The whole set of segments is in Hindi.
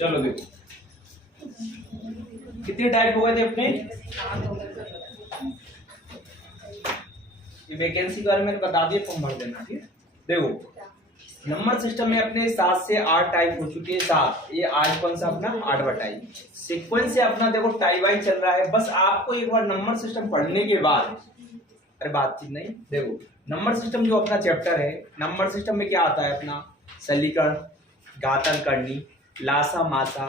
चलो देखो कितने टाइप हो गए थे अपने, ये वैकेंसी के बारे में बता दिए, फॉर्म भर देना। ठीक है, देखो नंबर सिस्टम में अपने 7 से 8 टाइप हो चुके हैं। 7, ये आज कौन सा अपना 8वां टाइप। सीक्वेंस से अपना देखो टाइप वाइज चल रहा है। बस आपको एक बार नंबर सिस्टम पढ़ने के बाद, अरे बातचीत नहीं, देखो नंबर सिस्टम जो अपना चैप्टर है, नंबर सिस्टम में क्या आता है अपना सलीकरण, घातांक करनी, लासा मासा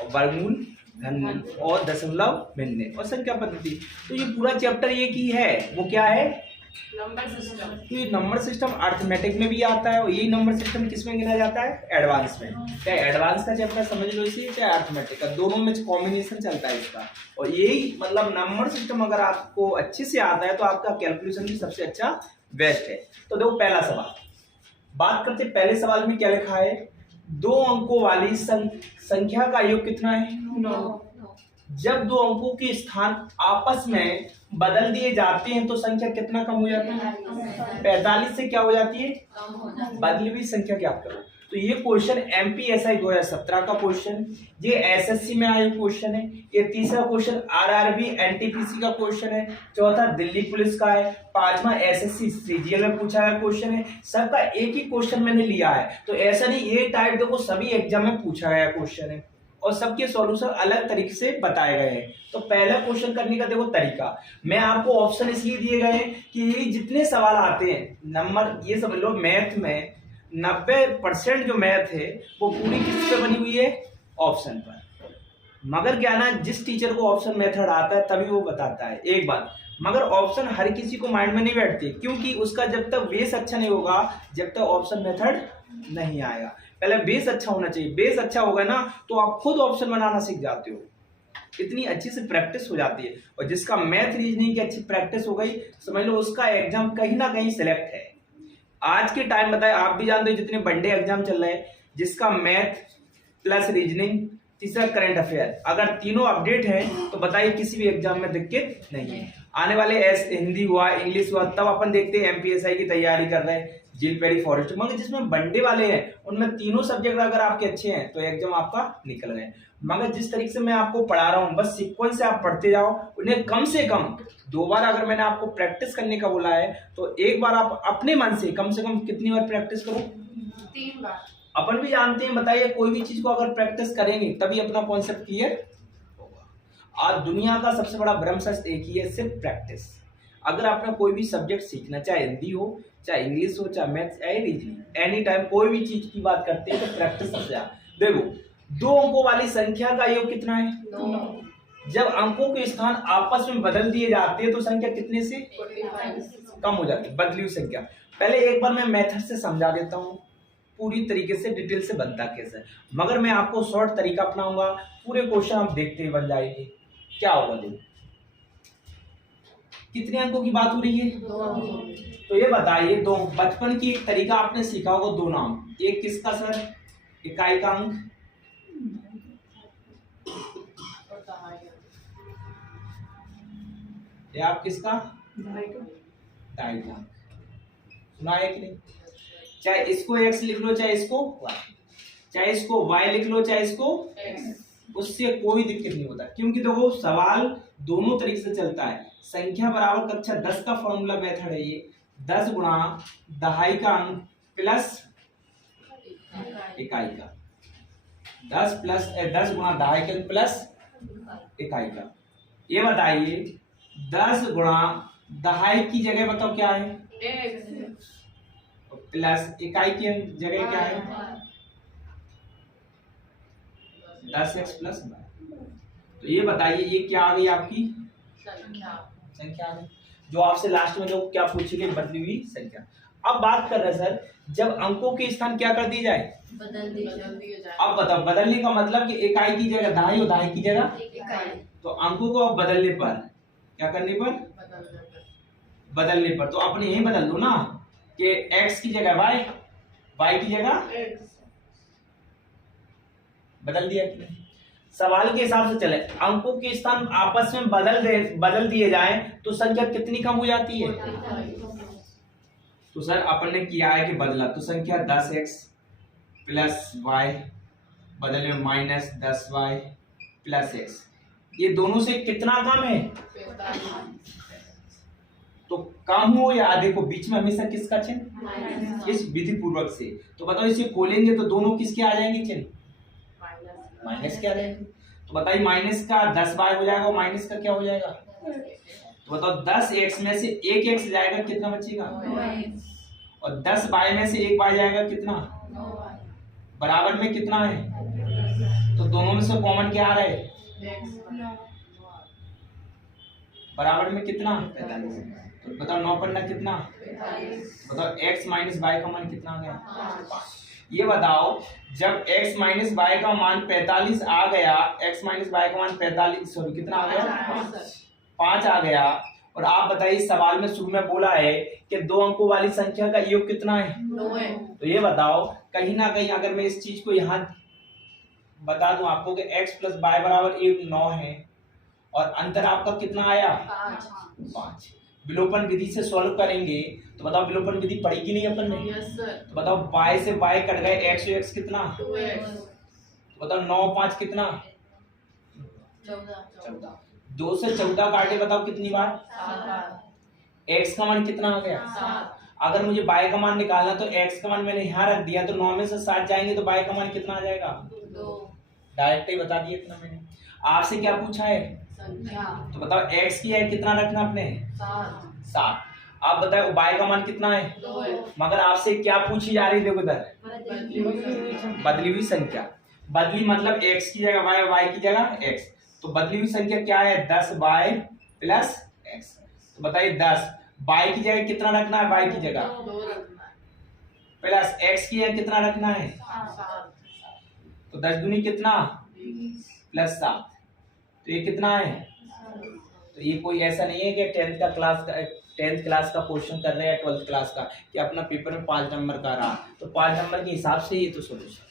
और वर्गमूल घनमूल और दशमलव भिन्न और संख्या पद्धति। तो ये पूरा चैप्टर एक ही है, वो क्या है नंबर सिस्टम। तो ये नंबर सिस्टम अर्थमेटिक में भी आता है और यही नंबर सिस्टम किस में गिना जाता है एडवांस में। चाहे एडवांस का चैप्टर समझ लो इसी, चाहे अर्थमेटिक का, दोनों में कॉम्बिनेशन चलता है इसका। और यही मतलब नंबर सिस्टम अगर आपको अच्छे से आता है तो आपका कैलकुलेशन भी सबसे अच्छा बेस्ट है। तो देखो पहला सवाल बात करते, पहले सवाल में क्या लिखा है, 2 अंकों वाली संख्या का योग कितना है 9। जब 2 अंकों के स्थान आपस में बदल दिए जाते हैं तो संख्या कितना कम हो जाती है 45 से क्या हो जाती है बदली हुई संख्या क्या करो। तो ये क्वेश्चन एमपीएसआई 2017 का क्वेश्चन, ये एसएससी में आया क्वेश्चन है, ये तीसरा क्वेश्चन आरआरबी एनटीपीसी का क्वेश्चन है, चौथा दिल्ली पुलिस का है, पांचवा एसएससी सीजीएल में पूछा है क्वेश्चन है। सबका एक ही क्वेश्चन मैंने लिया है, तो ऐसा नहीं ये टाइप देखो सभी एग्जाम में पूछा गया क्वेश्चन है और सबके सॉल्यूशन अलग तरीके से बताए गए हैं। तो पहला क्वेश्चन करने का देखो तरीका, मैं आपको ऑप्शन इसलिए दिए गए हैं कि ये जितने सवाल आते हैं नंबर, ये समझ लो मैथ में 90% जो मैथ है वो पूरी किस पे बनी हुई है ऑप्शन पर। मगर क्या ना, जिस टीचर को ऑप्शन मेथड आता है तभी वो बताता है एक बात, मगर ऑप्शन हर किसी को माइंड में नहीं बैठती, क्योंकि उसका जब तक बेस अच्छा नहीं होगा जब तक ऑप्शन मेथड नहीं आएगा। पहले बेस अच्छा होना चाहिए, बेस अच्छा होगा ना तो आप खुद ऑप्शन बनाना सीख जाते हो, इतनी अच्छी से प्रैक्टिस हो जाती है। और जिसका मैथ रीजनिंग की अच्छी प्रैक्टिस हो गई समझ लो उसका एग्जाम कहीं ना कहीं सिलेक्ट है। आज के टाइम बताए आप भी जानते हो जितने वनडे एग्जाम चल रहे हैं, जिसका मैथ प्लस रीजनिंग तीसरा करंट अफेयर अगर तीनों अपडेट है तो बताइए किसी भी एग्जाम में दिक्कत नहीं है। आने वाले हिंदी हुआ इंग्लिश हुआ तब अपन देखते हैं एमपीएसआई की तैयारी कर रहे हैं जिल पेरी फॉरेस्ट, मगर जिसमें वनडे वाले हैं उनमें तीनों सब्जेक्ट अगर आपके अच्छे हैं तो एग्जाम आपका निकल गए। मगर जिस तरीके से मैं आपको पढ़ा रहा हूँ बस सीक्वेंस से आप पढ़ते जाओ, उन्हें कम से कम 2 बार अगर मैंने आपको प्रैक्टिस करने का बोला है तो एक बार आप अपने मन से कम कितनी बार प्रैक्टिस करो 3 बार। अपन भी जानते हैं बताइए कोई भी चीज को अगर प्रैक्टिस करेंगे तभी अपना कॉन्सेप्ट क्लियर होगा। आज दुनिया का सबसे बड़ा ब्रह्मशास्त्र एक ही है, सिर्फ प्रैक्टिस। अगर आपने कोई भी सब्जेक्ट सीखना, चाहे हिंदी हो चाहे इंग्लिश हो चाहे मैथ्स चाहे रीजनिंग, एनी टाइम कोई भी चीज की बात करते हैं तो प्रैक्टिस सबसे ज्यादा। देखो 2 अंकों वाली संख्या का योग कितना है 9। जब अंकों के स्थान आपस में बदल दिए जाते हैं तो संख्या कितने से कम हो जाती है बदली हुई संख्या। पहले एक बार मैं मेथड से समझा देता हूँ पूरी तरीके से डिटेल से बनता कैसे, मगर मैं आपको शॉर्ट तरीका अपनाऊंगा, पूरे क्वेश्चन आप देखते ही बन जाएंगे। क्या होगा देखो कितने अंकों की बात हो रही है 2। तो ये बताइए, 2 बचपन की एक तरीका आपने सीखा होगा 2 नाम, एक किसका सर इकाई का अंक, ये आप किसका ढाई का, सुना है कि नहीं। चाहे इसको x लिख लो चाहे इसको y, चाहे इसको y लिख लो चाहे इसको x, उससे कोई दिक्कत नहीं होता, क्योंकि देखो सवाल दोनों तरीके से चलता है। संख्या बराबर कक्षा 10 का फॉर्मूला मेथड है ये, 10 गुणा दहाई का अंक प्लस इकाई का, 10 गुणा दहाई का अंक प्लस इकाई का। ये बताइए 10 गुणा दहाई की जगह बताओ क्या है प्लस इकाई की जगह क्या है 10x प्लस। तो ये बताइए ये क्या आ गई आपकी संख्या आ गई, जो आपसे लास्ट में जो क्या पूछी गई बदली हुई संख्या। अब बात कर रहे हैं सर जब अंकों के स्थान क्या कर दिए जाए बदल दिए जाए। अब बताओ बदलने का मतलब कि इकाई की जगह दहाई और दहाई की जगह इकाई, तो अंकों को अब बदलने पर क्या करने पर बदलने पर तो अपने यही बदल दो ना कि x की जगह y की जगह बदल दिया कि नहीं। सवाल के हिसाब से चले, अंकों के स्थान आपस में बदल दिए जाए तो संख्या कितनी कम हो जाती है। तो सर अपन ने किया है कि बदला, तो संख्या 10x प्लस y बदले में -10y प्लस x। ये दोनों से कितना कम है? 45 तो कम हो या अधिक हो, बीच में हमेशा किसका चिन्ह? माइनस इस विधि पूर्वक से। तो बताओ इसे खोलेंगे तो दोनों किसके आ जाएंगे चिन्ह? माइनस के आ जाएंगे। तो बताइए माइनस का 10y हो जाएगा और माइनस का क्या हो जाएगा? तो बताओ 10x में से 1x जाएगा, कितना बचेगा? और 10y में से 1y जाएगा, कितना? बराबर में कितना है? तो दोनों में से कॉमन क्या आ रहा है? बराबर में कितना? 45। तो बताओ 9 पर ना कितना? बताओ x माइनस y का मान कितना आ गया? 5। ये बताओ जब x माइनस y का मान 45 आ गया, x माइनस y का मान 45 सॉरी कितना आ गया? 5 आ गया। और आप बताइए सवाल में शुरू में बोला है कि 2 अंकों वाली संख्या का योग कितना है? 9 है। तो ये बताओ कहीं ना कहीं अगर मैं इस चीज को यहाँ बता दूं आपको कि x प्लस वाई बराबर 9 है और अंतर आपका कितना आया? 5। विलोपन विधि से सॉल्व करेंगे तो बताओ विलोपन विधि पढ़ी कि नहीं अपन ने? Yes sir. तो बताओ y से y कट गए, x से x कितना? 2x तो बताओ 9 5 कितना? 14। 2 से 14 काटे, बताओ कितनी बार? 7 बार। x का मान कितना आ गया? 7। अगर मुझे y का मान निकालना तो x का मान मैंने यहाँ रख दिया, तो 9 में से 7 जाएंगे तो y का मान कितना आ जाएगा? 2 डायरेक्ट ही बता दिया इतना मैंने। आपसे क्या पूछा है? संख्या। तो बताओ x की है कितना रखना आपने? 7। आप बताओ y का मान कितना है? 2 है। मगर आपसे क्या पूछी जा रही? देखो इधर बदली हुई संख्या। बदली मतलब x की जगह y और y की जगह x। तो बदली हुई संख्या क्या है? 10y plus x। तो बताइए 10 y की जगह कितना रखना है? y की जगह 2 रखना है। प्लस x की जगह कितना रखना है? 7 तो 10 दूनी कितना? प्लस 7। तो ये कितना है? तो ये कोई ऐसा नहीं है कि 10th क्लास का क्वेश्चन कर रहे हैं 12th क्लास का कि अपना पेपर में 5 नंबर का रहा, तो 5 नंबर के हिसाब से ये तो सोल्यूशन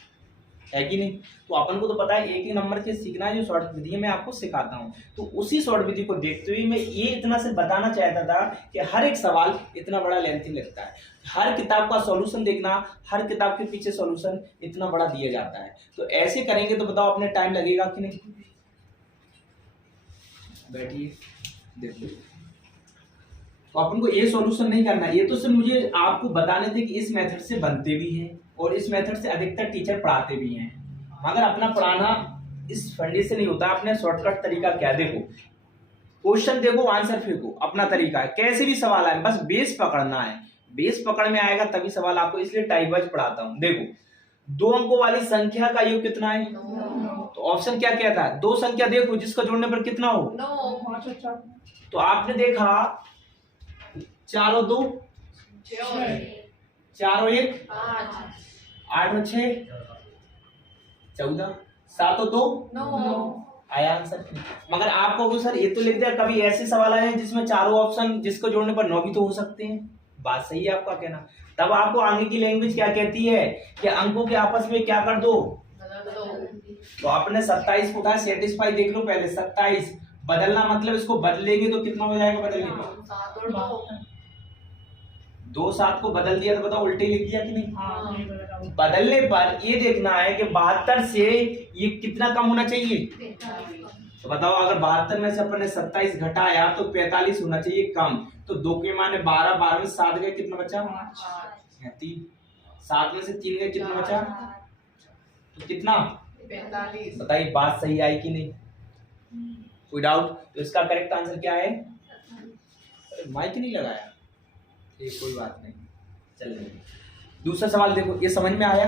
है कि नहीं? तो अपन को तो पता है एक ही नंबर के सीखना है, जो शॉर्ट विधि मैं आपको सिखाता हूँ। तो उसी शॉर्ट विधि को देखते हुए मैं ये इतना से बताना चाहता था कि हर एक सवाल इतना बड़ा लेंथी लगता है, हर किताब का सॉल्यूशन देखना, हर किताब के पीछे सॉल्यूशन इतना बड़ा दिया जाता है। तो ऐसे करेंगे तो बताओ अपने टाइम लगेगा कि नहीं? बैठिए देखो, तो अपन को ये सॉल्यूशन नहीं करना, ये तो सिर्फ मुझे आपको बताने थे कि इस मेथड से बनते भी हैं और इस मेथड से अधिकतर टीचर पढ़ाते भी हैं। मगर अपना पढ़ाना इस फंडे से नहीं होता। अपने शॉर्टकट तरीका क्या? देखो क्वेश्चन देखो, आंसर फेंको, अपना तरीका है। कैसे भी सवाल आए बस बेस पकड़ना है, बेस पकड़ में आएगा तभी सवाल आपको, इसलिए टाइप वाइज पढ़ाता हूँ। देखो 2 अंकों वाली संख्या का योग कितना है? तो ऑप्शन क्या कहता है? 2 संख्या देखो जिसका जोड़ने पर कितना हो। तो आपने देखा 4 और 2 4 और 1 8 और 6 14 7 और 2 आया आंसर। मगर आपको तो सर ये तो लिख दिया, कभी ऐसे सवाल आए हैं जिसमें चारों ऑप्शन जिसको जोड़ने पर 9 भी तो हो सकते हैं। बात सही है आपका कहना। तब आपको आगे की लैंग्वेज क्या कहती है कि अंकों के आपस में क्या कर दो। तो आपने 27 को उठाया, सेटिस्फाई देख लो पहले। 27 बदलना मतलब इसको बदलेंगे तो कितना हो जाएगा? बदलने का 2 7 को बदल दिया तो बताओ उल्टे लिख दिया कि नहीं? बदलने पर ये देखना है कि 72 से ये कितना कम होना चाहिए। तो बताओ अगर 72 में से अपन ने 27 घटाया तो 45 होना चाहिए कम। तो 2 के माने 12, 12 में 7 गए, कितना बचा? 3। 7 में से 3 गए, कितना बचा? तो कितना? 45। बताइए बात सही आई कि नहीं? कोई डाउट? तो इसका करेक्ट आंसर क्या है? माइक नहीं लगाया, ये कोई बात नहीं, चलिए दूसरा सवाल देखो। ये समझ में आया?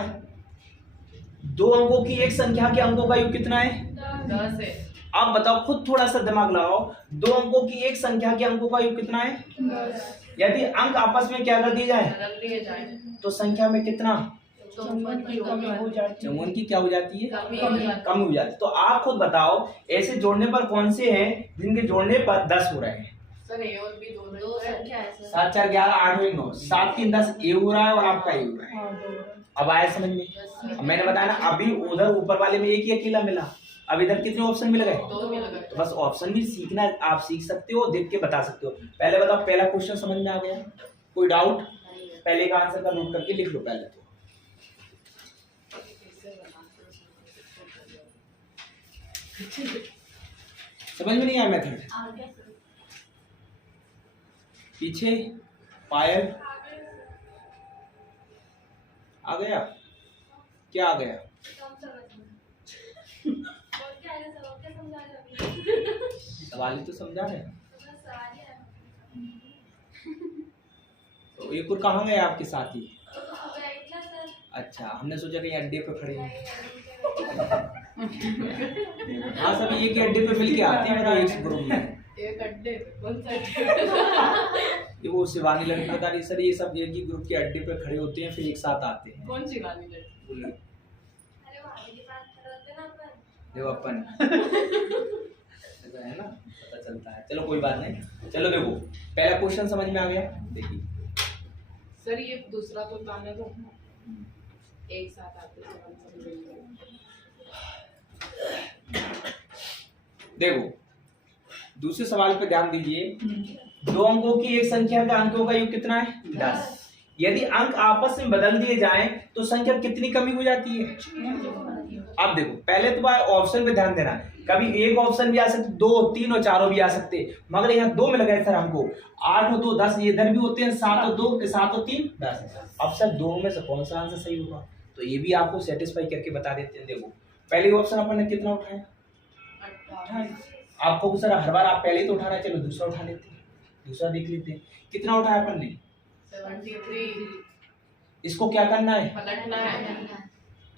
2 अंकों की एक संख्या के अंकों का योग कितना है? 10 है। अब बताओ, खुद थोड़ा सा दिमाग लगाओ। 2 अंकों की एक संख्या के अंकों का योग कितना है? 10। यदि अंक आपस में क्या कर दिए जाए बदल दिए जाए तो संख्या में कितना? 54 की कमी हो जाती है। 54 की क्या हो जाती है? कमी हो जाती है। कम हो जाती है। तो आप खुद बताओ ऐसे जोड़ने पर कौन से हैं जिनके जोड़ने पर 10 हो रहे हैं? सर ए और बी दोनों संख्या है सर। 7 4 11 8 और 9, 7 3 10 ए हो रहा है और आपका ए हो रहा है। अब आया समझ में? अब मैंने बताया ना, अभी उधर ऊपर वाले में एक ही अकेला मिला, अब इधर कितने ऑप्शन मिल गए? 2 मिल गए। तो बस ऑप्शन भी सीखना, आप सीख सकते हो, देख के बता सकते हो। पहले बताओ, पहला क्वेश्चन समझ में आ गया? कोई डाउट? पहले का आंसर का नोट करके लिख लो पहले तो। समझ में नहीं आया मेथड? पीछे पायल आ गया, क्या आ गया? सवाल ही तो समझा रहे हैं। तो एक और कहाँ गए आपके साथी? अच्छा, हमने सोचा कि अड्डे पे खड़े हैं। हाँ, सब एक ही अड्डे पे मिल के आते हैं, मतलब एक ग्रुप में। एक अड्डे पे? कौन सा अड्डे? ये वो शिवानी लड़की बता रही सर, ये सब एक ही ग्रुप के अड्डे पे खड़े होते हैं, फिर एक साथ आते हैं। कौन सी वाली लड़की? बोलिए। देखो अपन है ना, पता चलता है। चलो कोई बात नहीं। चलो देखो, पहला क्वेश्चन समझ में आ गया। देखिए सर, ये दूसरा तो गाना तो एक साथ आते हैं, हम सब मिलकर। देखो दूसरे सवाल पे ध्यान दीजिए। दो अंकों की एक संख्या का अंकों का योग कितना है? 10। यदि अंक आपस में बदल दिए जाएं तो संख्या कितनी कमी हो जाती है? अब देखो, पहले तो ऑप्शन पे ध्यान देना। कभी एक ऑप्शन भी आ सकते, 2, 3 और 4 भी आ सकते, मगर यहाँ 2 मिल गए सर हमको। 8 और 2 10, ये इधर भी होते हैं 7 और 2 7 और 3 10। अब सर दोनों में से कौन सा आंसर सही होगा? तो ये भी आपको सेटिस्फाई करके बता देते हैं। देखो पहले ऑप्शन अपन ने कितना उठाया? 28। आपको सर हर बार आप पहले ही तो उठा रहे, चलो दूसरा उठा लेते हैं, दूसरा देख लेते हैं कितना उठाया अपन ने? 73। इसको क्या करना है? पलटना है।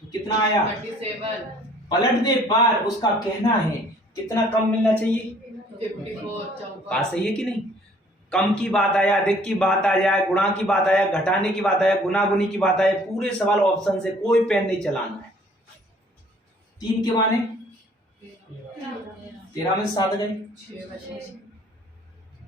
तो कितना आया? 37। पलटने पर उसका कहना है कितना कम मिलना चाहिए? 54। बात सही है कि नहीं? कम की बात आया, अधिक की बात आ जाए, गुणा की बात आया, घटाने की बात आया, गुना गुनी की बात आया, पूरे सवाल ऑप्शन से कोई पेन नहीं चलाना है। 3 के माने 13 में से 7 गए, 6 बचे।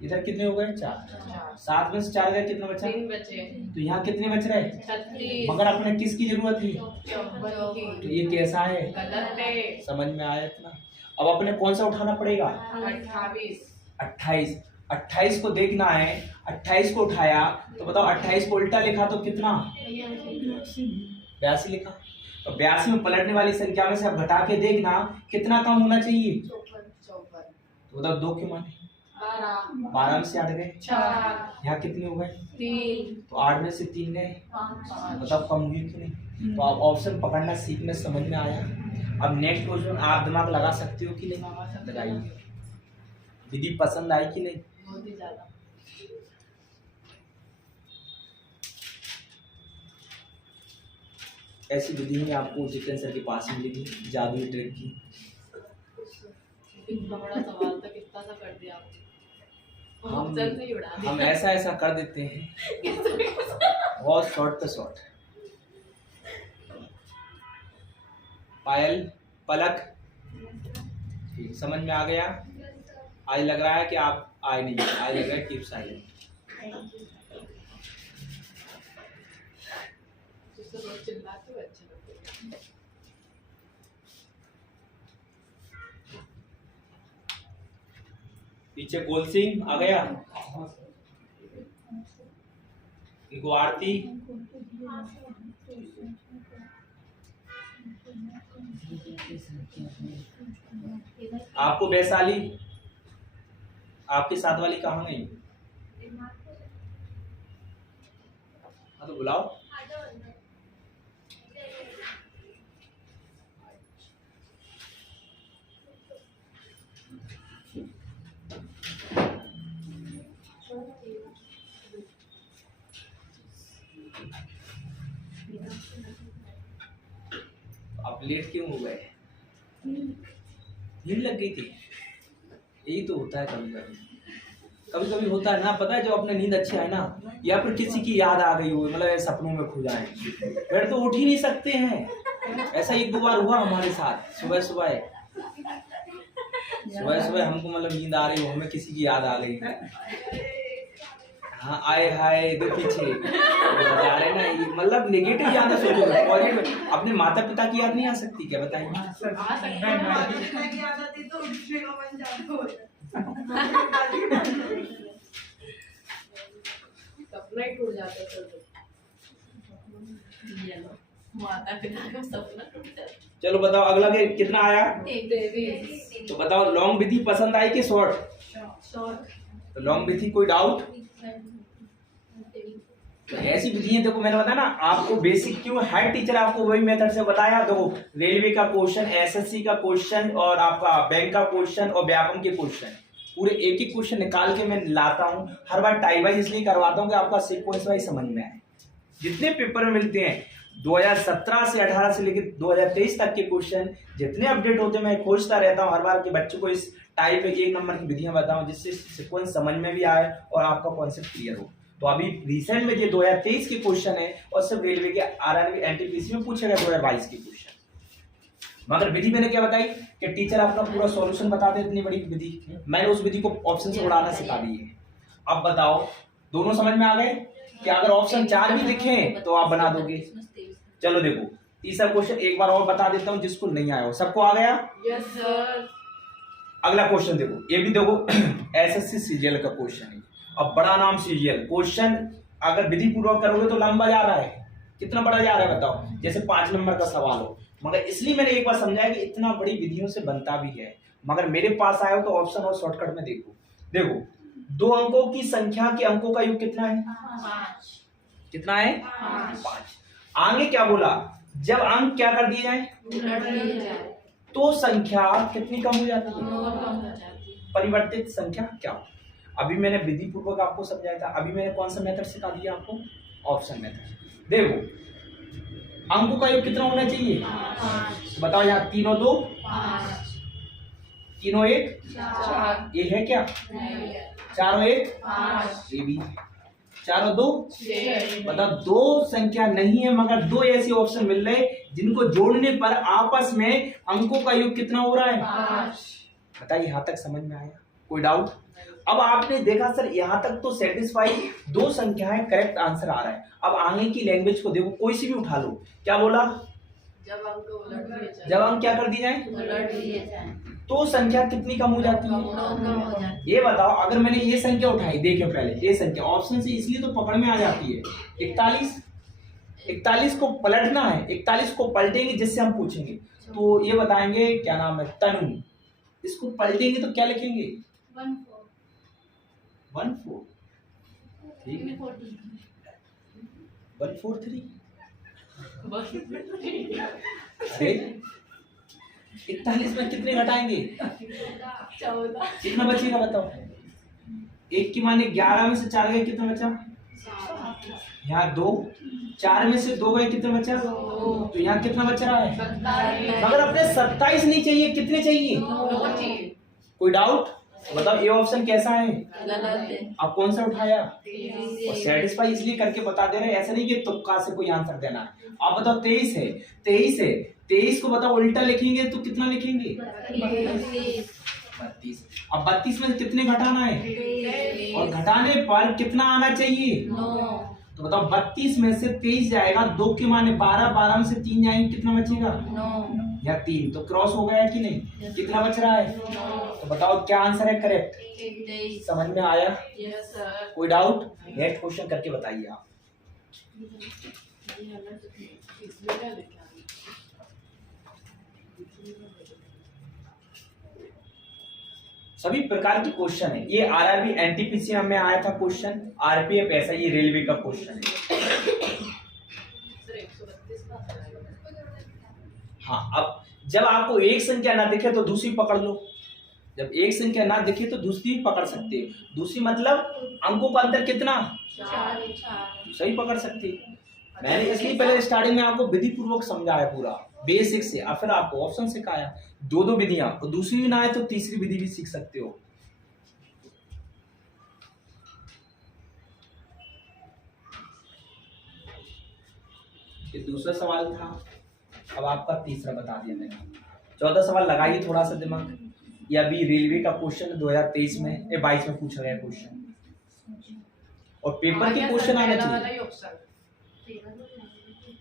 इधर कितने हो गए? 4। 7 में से 4 गए, कितना बचा? 3 बचे। तो यहाँ कितने बच रहे? 36। मगर अपने किसकी जरूरत थी? 54 की। तो ये कैसा है? गलत है। समझ में आया इतना? अब अपने कौन सा उठाना पड़ेगा? 28। 28। 28 को देखना है। 28 को उठाया तो बताओ, 28 को उल्टा लिखा तो कितना? 82 लिखा। तो 82 में पलटने वाली संख्या में से अब घटा के देखना कितना कम होना चाहिए? 54। तो बताओ 2 के माने 12। 12 में से 8 गए, 4। यहाँ कितने हो गए? 3। तो 8 में से 3 गए, 5। बताओ कम हुई कि नहीं? तो आप ऑप्शन पकड़ना सीखने समझ में आया। अब नेक्स्ट क्वेश्चन आप दिमाग लगा सकते हो कि नहीं? लगाइए। विधि पसंद आई कि नहीं? बहुत ही ज्यादा। ऐसी विधि ही आपको जितेंद्र सर के पास मिलेगी, जादुई ट्रिक की। इतना बड़ा सवाल था, कितना सा कर दिया आपने। ऑप्शन से ही उड़ा दिया। हम ऐसा ऐसा कर देते हैं, बहुत शॉर्ट पे शॉर्ट। पायल, पलक, ठीक, समझ में आ गया? आज लग रहा है कि आप आए नहीं, आज लग रहा है कीप साइलेंट। चिल्लाते हुए अच्छे लगते हैं। पीछे गोल सिंह आ गया, इनको आरती, आपको वैशाली, आपके साथ वाली कहाँ गई? हाँ तो बुलाओ। आप लेट क्यों हो गए? नींद लग गई थी? यही तो होता है कभी कभी, कभी कभी होता है ना, पता है, जो अपने नींद अच्छी आए ना, या फिर किसी की याद आ गई हो, मतलब सपनों में खो जाए, फिर तो उठ ही नहीं सकते हैं। ऐसा 1-2 बार हुआ हमारे साथ। सुबह सुबह हमको मतलब नींद आ रही हो, हमें किसी की याद आ गई, हाँ आए हाय दो पीछे बता रहे ना, ये मतलब नेगेटिव याद सोचो, पॉजिटिव। अपने माता पिता की याद नहीं आ सकती क्या? बताइए। आ सकता सपना ही टूट जाता है। माता पिता का सपना टूट जाता है। चलो बताओ अगला के कितना आया। 23। तो बताओ लॉन्ग विधि पसंद आई कि शॉर्ट। तो लॉन्ग विधि, कोई डाउट। तो ऐसी विधि है, देखो मैंने बताया ना आपको बेसिक, क्यों हर टीचर आपको वही मेथड से बताया। देखो रेलवे का क्वेश्चन, एसएससी का क्वेश्चन और आपका बैंक का क्वेश्चन और व्यापम के क्वेश्चन, पूरे एक एक क्वेश्चन निकाल के मैं लाता हूँ। हर बार टाइप वाइज इसलिए करवाता हूँ कि आपका सीक्वेंस वाइज समझ में आए। जितने पेपर में मिलते हैं 2017 से 18 से लेकर 2023 तक के क्वेश्चन जितने अपडेट होते हैं, मैं खोजता रहता हूँ हर बार के बच्चों को इस टाइप में 1 नंबर की विधियां बताऊं, जिससे सीक्वेंस समझ में भी आए और आपका कॉन्सेप्ट क्लियर हो। तो अभी रिसेंट में ये 2023 के क्वेश्चन है और सिर्फ रेलवे के आरआरबी एनटीपीसी में पूछे गए 2022 के क्वेश्चन। मगर विधि मैंने क्या बताई कि टीचर अपना पूरा सॉल्यूशन बताते हैं, इतनी बड़ी विधि मैंने उस विधि को ऑप्शन से उड़ाना सिखा दी है। अब बताओ दोनों समझ में आ गए कि अगर ऑप्शन 4 भी दिखे तो आप बना दोगे। चलो देखो तीसरा क्वेश्चन एक बार और बता देता हूँ जिसको नहीं आया हो। सबको आ गया? Yes sir. अगला क्वेश्चन देखो, ये भी देखो एसएससी सीजीएल का क्वेश्चन है। अब बड़ा नाम सीजीएल क्वेश्चन अगर विधि पूर्वक करोगे तो लंबा जा रहा है, कितना बड़ा जा रहा है बताओ, जैसे 5 नंबर का सवाल हो। मगर इसलिए मैंने एक बार समझाया कि इतना बड़ी विधियों से बनता भी है। मगर मेरे पास आए हो तो ऑप्शन और शॉर्टकट में देखो 2 अंकों की संख्या के अंकों का योग कितना है? 5। कितना है? 5। आगे क्या बोला, जब अंक क्या कर दिए जाए उलट दिए जाए तो संख्या कितनी कम हो जाती है? कम हो जाती है। परिवर्तित संख्या क्या हो? अभी मैंने विधि पूर्वक आपको समझाया था। अभी मैंने कौन सा मेथड सिखा दिया आपको? Option method. देखो अंकों का योग कितना होना चाहिए? 5। बताओ यहाँ 3 और 2 5 3 और 1 4 ये है क्या? 4 और 1 5 ये भी 4 और 2 6। मतलब 2 संख्या नहीं है, मगर 2 ऐसे ऑप्शन मिल रहे जिनको जोड़ने पर आपस में अंकों का योग कितना हो रहा है? 5। बताइए यहाँ तक समझ में आया? कोई डाउट? अब आपने देखा सर यहाँ तक तो सेटिस्फाई 2 संख्याएं करेक्ट आंसर आ रहा है। अब आगे की लैंग्वेज को देखो, कोई सी भी उठा लो। क्या बोला? जब अंक उलट दिए जाए, जब हम क्या कर दिए जाए उलट दिए जाए तो संख्या कितनी कम हो जाती है? कम हो जाती है। ये बताओ अगर मैंने ये संख्या उठाई, देखिए पहले ये संख्या ऑप्शन से इसलिए तो पकड़ में आ जाती है। 41 को पलटना है, 41 को पलटेंगे जिससे हम पूछेंगे तो ये बताएंगे क्या नाम है? तनु। इसको पलटेंगे तो क्या लिखेंगे? 14 ठीक है 143। अरे 41 में कितने घटाएंगे? 14। कितना बचेगा बताओ? 1 की माने 11 में से 4 गए, कितना बचा? यहाँ 2, 4 में से 2 गए, कितना बचा? तो यहाँ कितना बच रहा है? मगर अपने 27 नहीं चाहिए, कितने चाहिए? कोई डाउट? बताओ ये ऑप्शन कैसा है? गलत है। आप कौन सा उठाया? तेईस। सेटिस्फाई इसलिए करके बता दे रहे हैं, ऐसा नहीं कि तुक्का से कोई आंसर देना है। आप बताओ 23 है, 23 को बताओ उल्टा लिखेंगे तो कितना लिखेंगे? 32। अब 32 में कितने घटाना है और घटाने पर कितना आना चाहिए? 9। तो बताओ 32 में से 23 जाएगा, 2 के माने 12, 12 में से 3 जाएंगे, कितना बचेगा? 9 या 3 तो क्रॉस हो गया कि नहीं? कितना बच रहा है? तो बताओ क्या आंसर है करेक्ट? 23। समझ में आया? Yes sir. कोई डाउट? नेक्स्ट क्वेश्चन करके बताइए आप। इसमें क्या लिखा है? सभी प्रकार के क्वेश्चन है। ये आरआरबी एनटीपीसी में आया था क्वेश्चन, आरपीएफ ऐसा, ये रेलवे का क्वेश्चन है। सर 132 का आता है। हाँ, अब जब आपको एक संख्या ना दिखे तो दूसरी पकड़ लो। जब एक संख्या ना दिखे तो दूसरी पकड़ सकते हो। दूसरी मतलब अंकों का अंतर कितना? 4। सही पकड़ सकते हो। मैंने इसलिए पहले स्टार्टिंग में आपको विधि पूर्वक समझाया पूरा बेसिक से, और फिर आपको ऑप्शन सिखाया। 2 विधियां, और दूसरी भी ना आए तो तीसरी विधि भी सीख सकते हो। ये दूसरा सवाल था, अब आपका तीसरा बता दिया मैंने। 14 सवाल लगाइए थोड़ा सा दिमाग। ये अभी रेलवे का क्वेश्चन 2023 में 22 में पूछा गया क्वेश्चन, और पेपर के क्वेश्चन आने चाहिए।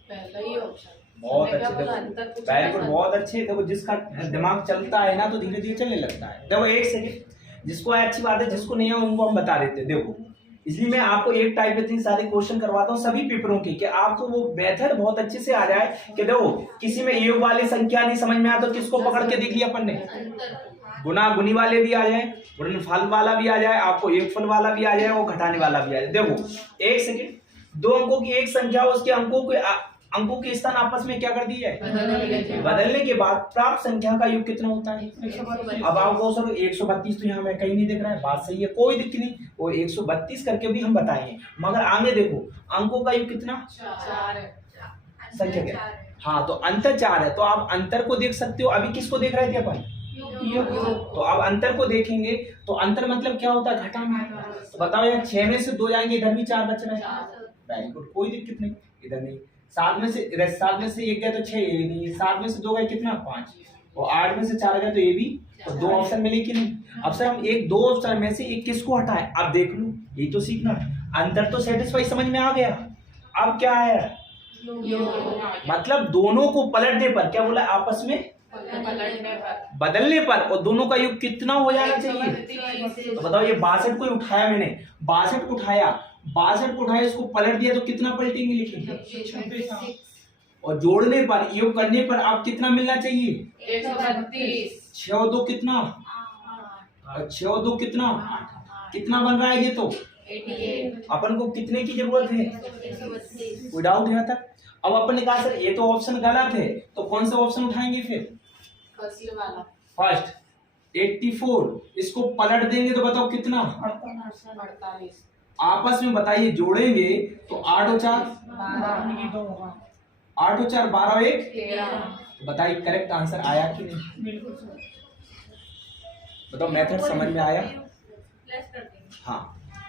पहला ही ऑप्शन बहुत अच्छे, देखो वेरी गुड, बहुत अच्छे। देखो जिसका दिमाग चलता है ना तो धीरे धीरे चलने लगता है। देखो एक सेकंड, जिसको अच्छी बात है, जिसको नहीं है उनको हम बता देते हैं। देखो इसलिए मैं आपको एक टाइप में इतनी सारे क्वेश्चन करवाता हूँ सभी पेपरों के, कि आपको वो मेथड बहुत अच्छे से आ जाए कि देखो किसी में योग वाली संख्या नहीं समझ में आया तो किसको पकड़ के देख लिया अपन ने, गुना गुनी वाले भी आ जाए, गुणनफल वाला भी आ जाए, आपको एक फल वाला भी आ जाए और घटाने वाला भी आ जाए। देखो एक सेकेंड, दो अंकों की एक संख्या उसके अंकों के स्थान आपस में क्या कर दिए जाए, बदलने के बाद प्राप्त संख्या का योग कितना होता है। अब आपको सर 132 तो यहाँ में कहीं नहीं दिख रहा है, बात सही है, कोई दिक्कत नहीं, वो 132 करके भी हम बताएंगे, मगर आगे देखो अंकों का योग कितना, 4 संख्या क्या, हाँ तो अंतर 4 है, तो आप अंतर को देख सकते हो। अभी किसको देख रहे थे अपन, तो अब अंतर को देखेंगे, तो अंतर मतलब क्या होता है, घटाना। तो बताओ यार 6 में से 2 जाएंगे, इधर भी 4 बच रहे हैं, वेरी गुड, कोई दिक्कत नहीं, इधर नहीं। 7 में से 1 गया तो 6, ये नहीं, 7 में से 2 गए कितना 5, और 8 में से 4 गया तो ये भी, तो 2 ऑप्शन मिले कि नहीं। अब सर हम एक 2 ऑप्शन में से एक किसको हटाएं, अब देख लो, यही तो सीखना, अंतर तो सेटिस्फाई समझ में आ गया। अब क्या है, मतलब दोनों को पलटने पर, क्या बोला, आपस में बदलने पर, और दोनों का योग कितना हो जाना चाहिए। तो बताओ ये 62 को उठाया मैंने, 62 को उठाया, 62 को उठाया, इसको पलट दिया तो कितना पलटेंगे, लिखेंगे, और जोड़ने पर, योग करने पर आप कितना मिलना चाहिए, 132, 6 और 2 कितना, 6 और 2 कितना, कितना बन रहा है ये, तो 88, अपन को कितने की जरूरत है, कोई डाउट यहाँ तक। अब अपन ने कहा सर ये तो ऑप्शन गलत है, तो कौन सा ऑप्शन उठाएंगे फिर, फर्स्ट वाला, फर्स्ट 84, इसको पलट देंगे तो बताओ कितना, 48, आपस में बताइए जोड़ेंगे तो 8 और 4, 8 और 4 12 और 1, 13, बताइए करेक्ट आंसर आया कि नहीं, बताओ मेथड समझ में आया। हाँ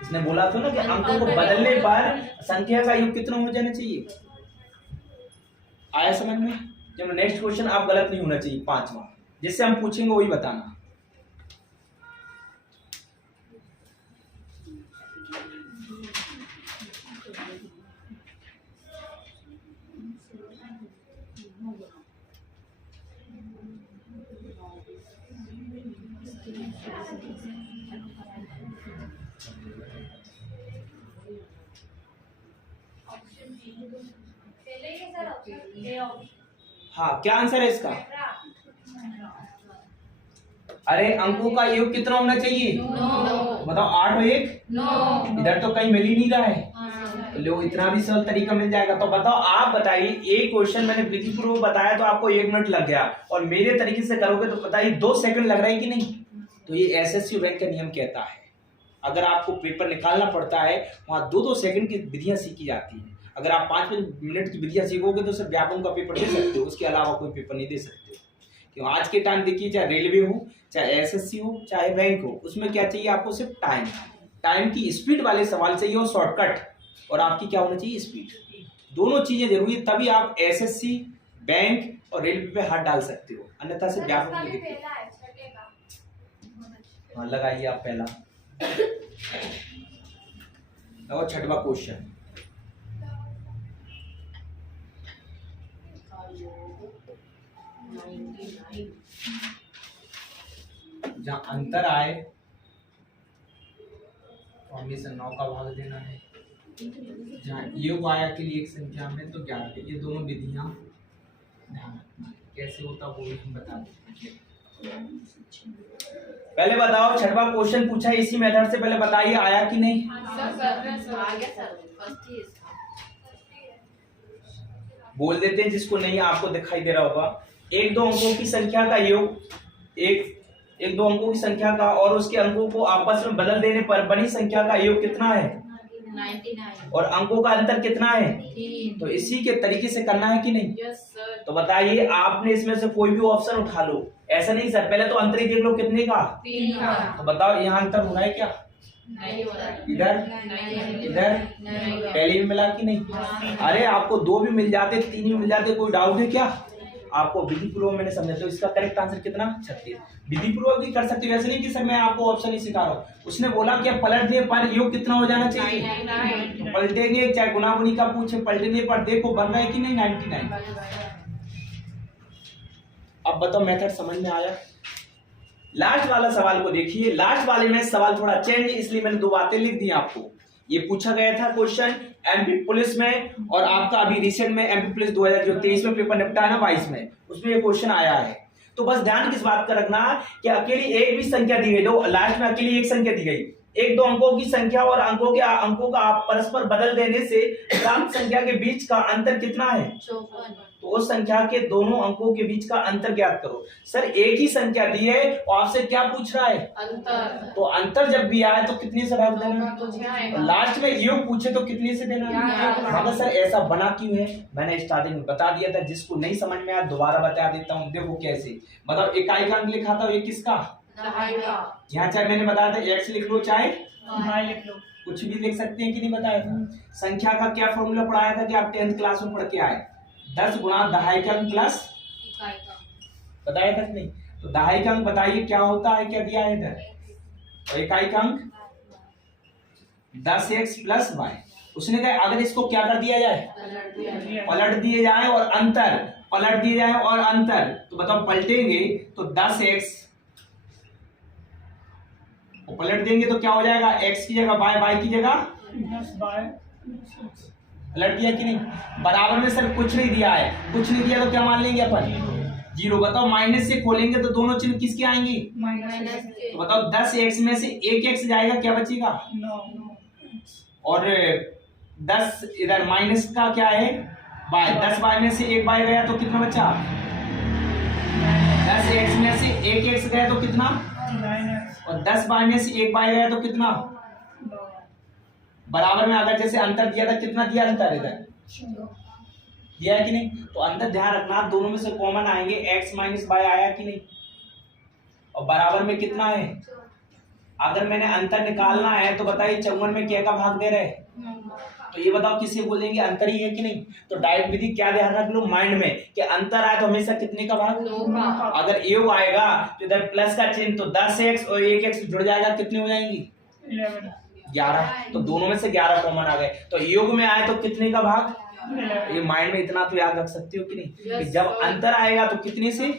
इसने बोला था ना कि अंकों को बदलने पर संख्या का योग कितना हो जाना चाहिए, आया समझ में। चलो नेक्स्ट क्वेश्चन, आप गलत नहीं होना चाहिए, 5वां, जिससे हम पूछेंगे वही बताना। हाँ क्या आंसर है इसका, अरे अंकों का योग कितना होना चाहिए, बताओ 8 और 1, इधर तो कहीं मिल ही नहीं रहा है, तो लो इतना भी सरल तरीका मिल जाएगा। तो बताओ आप बताइए, एक क्वेश्चन मैंने विधिपूर्वक बताया तो आपको 1 मिनट लग गया, और मेरे तरीके से करोगे तो बताइए 2 सेकंड लग रहा है कि नहीं। तो ये एसएससी बैंक का नियम कहता है, अगर आपको पेपर निकालना पड़ता है वहां 2-2 सेकंड की विधियां सीखी जाती है। अगर आप 5 मिनट की विधियां सीखोगे तो सिर्फ व्यापक का पेपर दे सकते हो, उसके अलावा कोई पेपर नहीं दे सकते। क्यों, आज के टाइम देखिए, चाहे रेलवे हो, चाहे एसएससी हो, चाहे बैंक हो, उसमें क्या चाहिए आपको, सिर्फ टाइम की स्पीड वाले सवाल चाहिए और शॉर्टकट, और आपकी क्या होना चाहिए, स्पीड। दोनों चीजें जरूरी है, तभी आप एसएससी, बैंक और रेलवे पे हाथ डाल सकते हो, अन्यथा से व्यापक में देखिए। हाँ लगाइए आप पहला, और 6वां क्वेश्चन, जहां अंतर आए तो हमें से 9 का भाग देना है, जहां योग आया के लिए एक संख्या में तो 11, ये दोनों विधियां ध्यान रखना है। कैसे होता वो भी हम बता देंगे। पहले बताओ 6वां क्वेश्चन पूछा है इसी मेथड से, पहले बताइए आया कि नहीं। बोल देते हैं जिसको नहीं आपको दिखाई दे रहा होगा। 1-2 अंकों की संख्या का योग, एक 2 अंकों की संख्या का और उसके अंकों को आपस में बदल देने पर बनी संख्या का योग कितना है, 99, और अंकों का अंतर कितना है, 3। तो इसी के तरीके से करना है कि नहीं। Yes sir. तो बताइए आपने इसमें से कोई भी ऑप्शन उठा लो, ऐसा नहीं सर, पहले तो अंतर ही देख लो कितने का, 3 का। तो बताओ यहाँ अंतर हो रहा है क्या, नहीं हो रहा है। इधर इधर पहले भी मिला कि नहीं। अरे आपको 2 भी मिल जाते, 3 भी मिल जाते, कोई डाउट है क्या आपको। विधि पूर्वक मैंने समझा, तो इसका करेक्ट आंसर कितना, 36। विधि पूर्वक भी कर सकते हो, ऐसे नहीं कि सर मैं आपको ऑप्शन ही सिखा रहा हूँ। उसने बोला कि पलटने पर योग कितना हो जाना चाहिए, तो पलटेंगे, चाहे गुना गुनी का पूछे, पलटने पर देखो बन रहा है कि नहीं, 99। अब बताओ मेथड समझ में आया। लास्ट वाला सवाल को देखिए, लास्ट वाले में सवाल थोड़ा चेंज, इसलिए मैंने 2 बातें लिख दी आपको। ये पूछा गया था क्वेश्चन एमपी पुलिस में, और आपका अभी रिसेंट में एमपी पुलिस 2023 में पेपर निपटा है ना 22 में, उसमें ये क्वेश्चन आया है। तो बस ध्यान किस बात का रखना कि अकेली एक भी संख्या दी गई, तो लास्ट में अकेली एक संख्या दी गई, एक दो अंकों की संख्या और अंकों का आप परस्पर बदल देने से प्राप्त संख्या के बीच का अंतर कितना है? 54। तो उस संख्या के दोनों अंकों के बीच का अंतर ज्ञात करो। सर एक ही संख्या दी है और आपसे क्या पूछ रहा है? अंतर। तो अंतर जब भी आए तो कितने से भाग देना? तो 6 आएगा। और लास्ट में योग पूछे तो कितने से देना? मगर सर ऐसा बना क्यों है? मैंने स्टार्टिंग में बता दिया था, जिसको नहीं समझ में आया दोबारा बता देता हूँ। देखो कैसे, मतलब इकाई का अंक लिखा था, ये किसका? दहाई का। यहाँ चाहे मैंने बताया था एक्स लिख लो चाहे दहाई लिख लो, कुछ भी लिख सकते हैं कि नहीं बताया था। संख्या का क्या फॉर्मूला पढ़ाया था कि आप 10th क्लास में पढ़ के आए? 10 गुणा दहाई का अंक प्लस इकाई का। बताया था कि नहीं? तो दहाई का अंक बताइए क्या होता है, क्या दिया है इधर? और इकाई का अंक 10x प्लस वाई। उसने कहा अगर इसको क्या कर दिया जाए? पलट दिए जाए और अंतर पलट दिए जाए और अंतर, तो बताओ पलटेंगे तो 10x पलट देंगे तो क्या हो जाएगा? x की जगह y की जगह 10y पलट दिया कि नहीं? बराबर में सर कुछ नहीं दिया है, कुछ नहीं दिया तो क्या मान लेंगे अपन? 0। बताओ माइनस से खोलेंगे तो दोनों चिन्ह किसके आएंगे? माइनस के। तो बताओ 10x में से 1x जाएगा, क्या बचेगा? 9 और 10 इधर माइनस का क्या है? y। 10y में से 1y गया तो कितना बचा? 10x में से 1x गया तो कितना? 9x और 10y में से 1y गया तो कितना? बराबर में अगर जैसे अंतर दिया था, कितना दिया अंतर इधर? दिया है कि नहीं? तो अंदर ध्यान रखना दोनों में से कॉमन आएंगे, x माइनस y आया कि नहीं? और बराबर में कितना है? अगर मैंने अंतर निकालना है तो बताइए 54 में क्या का भाग दे रहे? तो ये बताओ किसे बोलेंगे? अंतर ही है कि नहीं? तो डायरेक्ट विधि क्या ध्यान रख लो माइंड में कि अंतर आए तो हमेशा कितने का भाग? 2 का। अगर योग आएगा तो इधर प्लस का चिन्ह, तो 10x और 1x जुड़ जाएगा, कितने हो जाएंगी? 11। तो दोनों में से 11 कॉमन आ गए। तो योग में आए तो कितने का भाग? ये माइंड में इतना तो याद रख सकते हो कि नहीं कि जब अंतर आएगा तो कितने से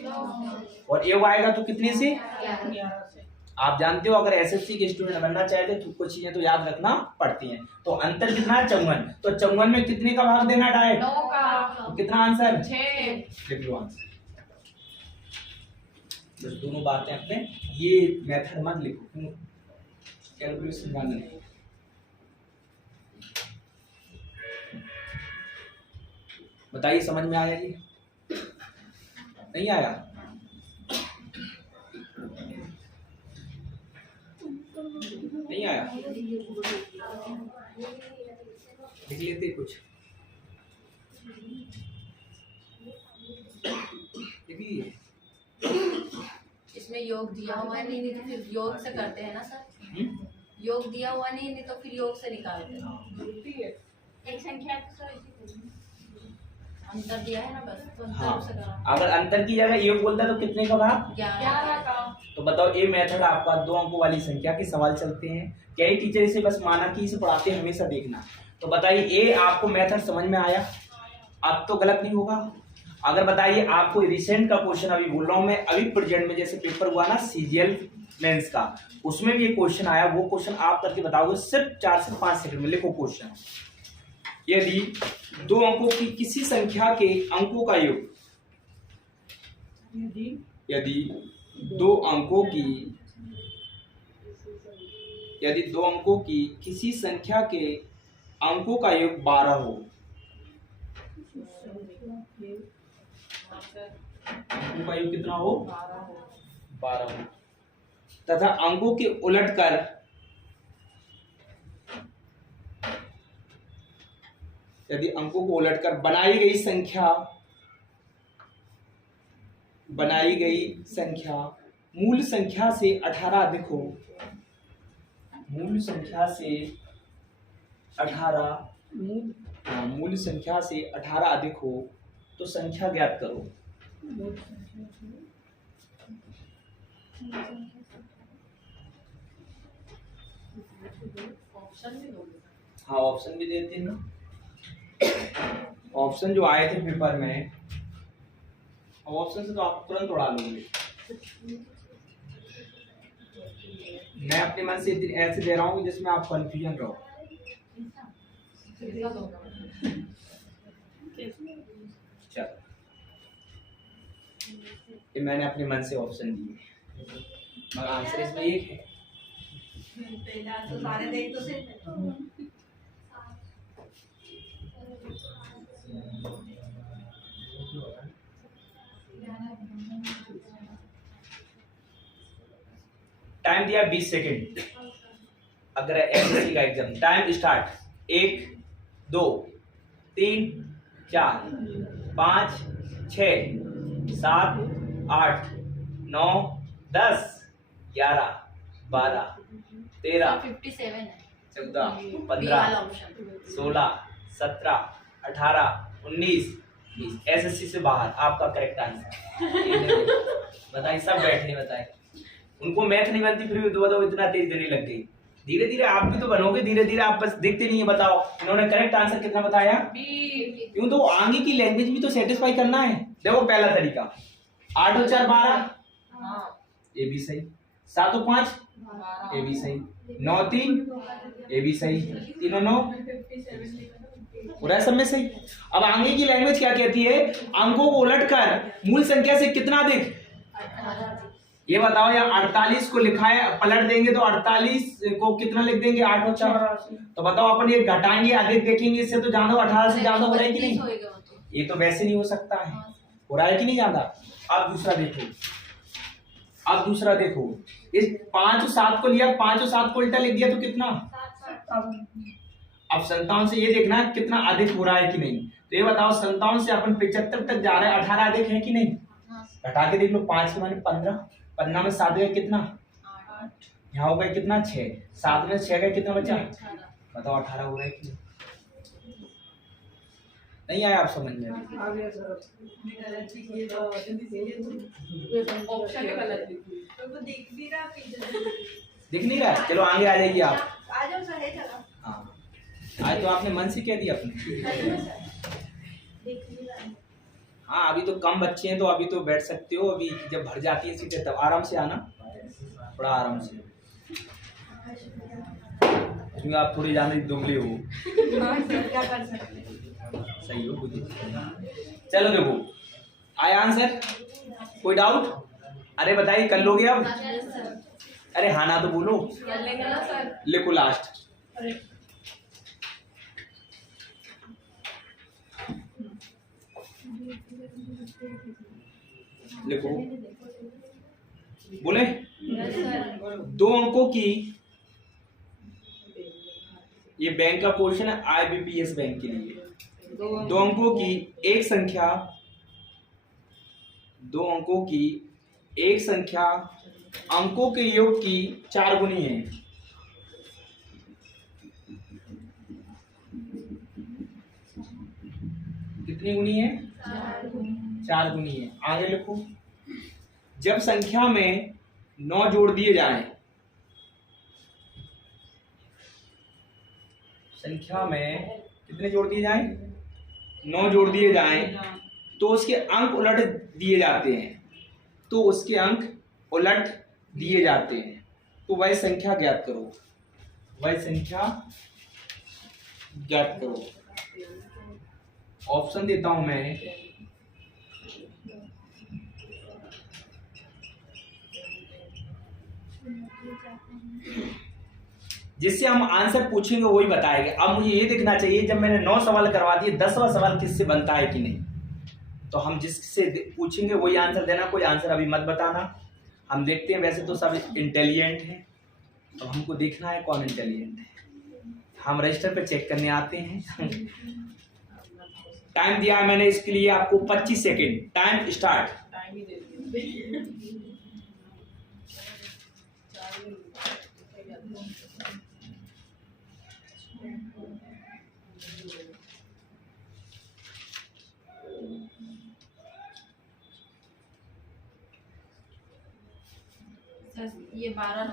और योग आएगा तो कितने से? आप जानते हो अगर एसएससी के स्टूडेंट बनना चाहते तो कुछ चीजें तो याद रखना पड़ती हैं। तो अंतर कितना है? 54। तो 54 में कितने का भाग देना डायरेक्ट? 9 का। तो कितना आंसर? 6। लिख लो आंसर। बस दोनों बातें अपने, ये मेथड मत लिखो, कैलकुलेशन ध्यान रखो। बताइए समझ में आया जी? नहीं आया? नहीं आया? लिख लेते कुछ, लिखिए। इसमें योग दिया हुआ नहीं तो फिर योग से करते हैं ना सर? योग दिया हुआ नहीं तो फिर योग से निकालते हैं। एक संख्या अंतर दिया है ना, बस तो अंतर हाँ, से करा। अगर अंतर की जगह योग बोलता है तो कितने का भाग? 11 का। तो बताओ ये मेथड आपका 2 अंकों वाली संख्या के सवाल चलते हैं। कई टीचर इसे बस माना कि इसे पढ़ाते हैं, हमेशा देखना। तो बताइए ये आपको मेथड समझ में आया? अब तो गलत नहीं होगा। अगर बताइए आपको रिसेंट का क्वेश्चन अभी बोल रहा हूँ मैं, अभी प्रेजेंट में जैसे पेपर हुआ ना सीजीएल मेंस का, उसमें भी एक क्वेश्चन आया। वो क्वेश्चन आप करके बताओगे सिर्फ 4 से 5 सेकंड में। लिखो क्वेश्चन, यदि 2 अंकों की किसी संख्या के अंकों का योग, यदि 2 अंकों की किसी संख्या के अंकों का योग 12 हो, अंकों का योग कितना हो? 12 हो, तथा अंकों के उलटकर यदि अंकों को उलटकर बनाई गई संख्या मूल संख्या से 18 अधिक हो, मूल संख्या से 18 अधिक हो तो संख्या ज्ञात करो। ऑप्शन भी दोगे? हाँ ऑप्शन भी देते हैं ना। ऑप्शन जो आए थे पेपर में, ऑप्शन से तो आप तुरंत उड़ा लोगे। मैं अपने मन से ऐसे दे रहा हूँ जिसमें आप कंफ्यूजन रहो। कितना होगा? चलो, ये मैंने अपने मन से ऑप्शन दिए, मगर आंसर इसमें एक है। तो सारे देख तो से टाइम दिया 20 सेकंड। अगर एसएससी का एग्जाम, टाइम स्टार्ट। 1 2 3 4 5 6 7 8 9 10 11 12 13 57 है 14 बी 15 वाला ऑप्शन 16 17 18 19 20। एसएससी से बाहर आपका करेक्ट आंसर। बताइए, सब बैठे बताए। उनको मैथ नहीं बनती फिर भी तो बताओ इतना तेज देने लग गई। धीरे धीरे आप भी तो बनोगे, धीरे धीरे आप बस देखते नहीं है। बताओ इन्होंने करेक्ट आंसर कितना बताया? बी। क्यों, तो आगे की लैंग्वेज भी तो सेटिस्फाई करना है। देखो पहला तरीका 8 और 4 12, हाँ, ये भी सही। 7 और 5, 12, ये भी सही। 9 3, ये भी सही। 3 और 9 पूरा सब में सही। अब आगे की लैंग्वेज क्या कहती है? अंकों को उलटकर मूल संख्या से कितना अधिक, ये बताओ। या 48 को लिखा है, पलट देंगे तो 48 को कितना लिख देंगे? 8 और 4। तो बताओ अपन ये घटाएंगे अधिक देखेंगे, इससे तो ज्यादा 18 से ज्यादा हो रहा है कि नहीं? ये तो वैसे नहीं हो सकता है, हो रहा है कि नहीं ज्यादा। अब दूसरा देखो, अब दूसरा देखो, इस 5 और 7 को लिया, 5 और 7 को उल्टा लिख दिया तो कितना? अब 57 से ये देखना है कितना अधिक हो रहा है कि नहीं। तो ये बताओ 57 से अपन 75 तक जा रहे हैं, 18 अधिक है कि नहीं? घटा के देख लो, 5 के माने 15, 15 में 7 गए कितना? 8, यहाँ हो गया कितना? 6, 7 में 6 गए कितना बचा? बताओ 18 हो रहा है कि नहीं? नहीं आया आप समझ में? ऑप्शन में गलत लिखी। दिख नहीं रहा है? चलो आगे आ जाइए आप। आ जाओ सर, है चलो। हाँ, आज तो आपने मन से कह दिया अपने। हाँ, अभी तो कम बच्चे हैं तो अभी तो बैठ सकते हो। अभी जब भर जाती है सीटें तब आराम से आना, थोड़ा आराम से, क्योंकि आप थोड़ी ज्यादा दुबले हो। क्या कर सकते हैं? सही हो बुद्धि। चलो देखो, आया आंसर? कोई डाउट? अरे बताइए, कर लोगे अब? अरे हाँ ना तो बोलो। लिखो लास्ट। लिखो, बोले। 2 अंकों की, ये बैंक का क्वेश्चन है, IBPS बैंक के लिए। 2 अंकों की एक संख्या, 2 अंकों की एक संख्या अंकों के योग की 4 गुनी है। कितनी गुनी है? 4 गुनी है। आगे लिखो, जब संख्या में 9 जोड़ दिए जाएं, संख्या में कितने जोड़ दिए जाएं? 9 जोड़ दिए जाएं तो उसके अंक उलट दिए जाते हैं, तो उसके अंक उलट दिए जाते हैं। तो वह संख्या ज्ञात करो, वह संख्या ज्ञात करो। ऑप्शन देता हूं मैं, जिससे हम आंसर पूछेंगे वही बताएंगे। अब मुझे ये देखना चाहिए, जब मैंने 9 सवाल करवा दिए, 10वां सवाल किससे बनता है कि नहीं। तो हम जिससे पूछेंगे वही आंसर देना, कोई आंसर अभी मत बताना। हम देखते हैं, वैसे तो सब इंटेलिजेंट हैं, तो हमको देखना है कौन इंटेलिजेंट है। हम रजिस्टर पे चेक करने आते हैं। टाइम दिया है मैंने इसके लिए आपको 25 सेकेंड। Time start. टाइम ही दे दिया। ये 12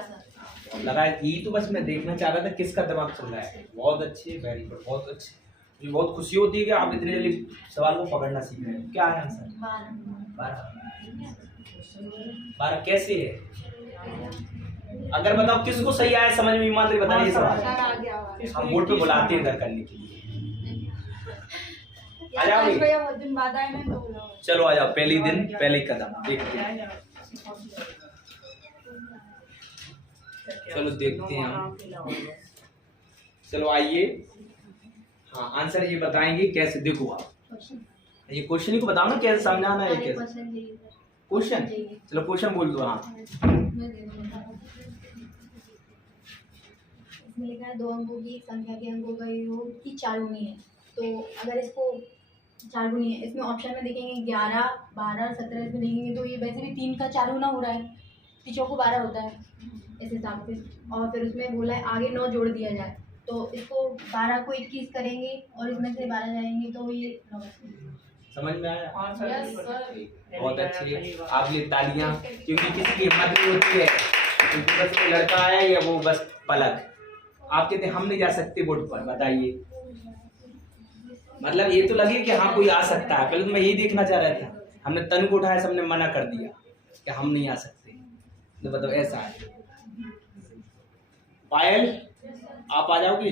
सर। लगा यही तो बस मैं देखना चाह रहा था किसका दिमाग चल रहा है। बहुत अच्छे, वेरी गुड, बहुत अच्छे। मुझे बहुत खुशी होती है कि आप इतने जल्दी सवाल को पकड़ना सीख रहे हैं। क्या है आंसर? 12। 12 कैसे है? अगर बताओ किसको सही आया समझ में, ईमानदारी बताइए सवाल। सर आ गया हुआ हम बोर्ड पे बुलाते हैं इधर करने के लिए। आ जाओ भाई। बहुत दिन बाद आए ना तो बोला। चलो आ जाओ, पहले दिन पहले कदम देखते हैं। चलो देखते हैं हम। चलो आइए, हाँ आंसर ये बताएंगे कैसे। देखो आप ये क्वेश्चन ही को बताओ ना कैसे समझाना है कैसे क्वेश्चन। चलो क्वेश्चन बोल दो। हाँ इसमें लिखा है 2 अंकों की एक संख्या के अंकों का योग की 4 गुनी है। तो अगर इसको 4 गुनी है, इसमें ऑप्शन में देखेंगे 11, 12, 17, इसमें देखेंगे तो ये वैसे भी 3 का 4 गुना हो रहा है, तीसों को 12 होता है इस हिसाब से। और फिर उसमें बोला है आगे 9 जोड़ दिया जाए, तो इसको 12 को 21 करेंगे और इसमें से 12 जाएंगे तो ये 9 बचेंगे। समझ में आया? Yes sir. बहुत अच्छी, आप लिए तालियां, क्योंकि किसी की हिम्मत नहीं होती है, क्योंकि बस वो लड़का आया या वो बस पलक। आप कहते हम नहीं जा सकते बोर्ड पर, बताइए मतलब ये तो लगे कि हाँ कोई आ सकता है। पहले तो मैं यही देखना चाह रहा था, हमने तन को उठाया, सबने मना कर दिया कि हम नहीं आ सकते। तो बताओ ऐसा है। पायल आप आ जाओगे?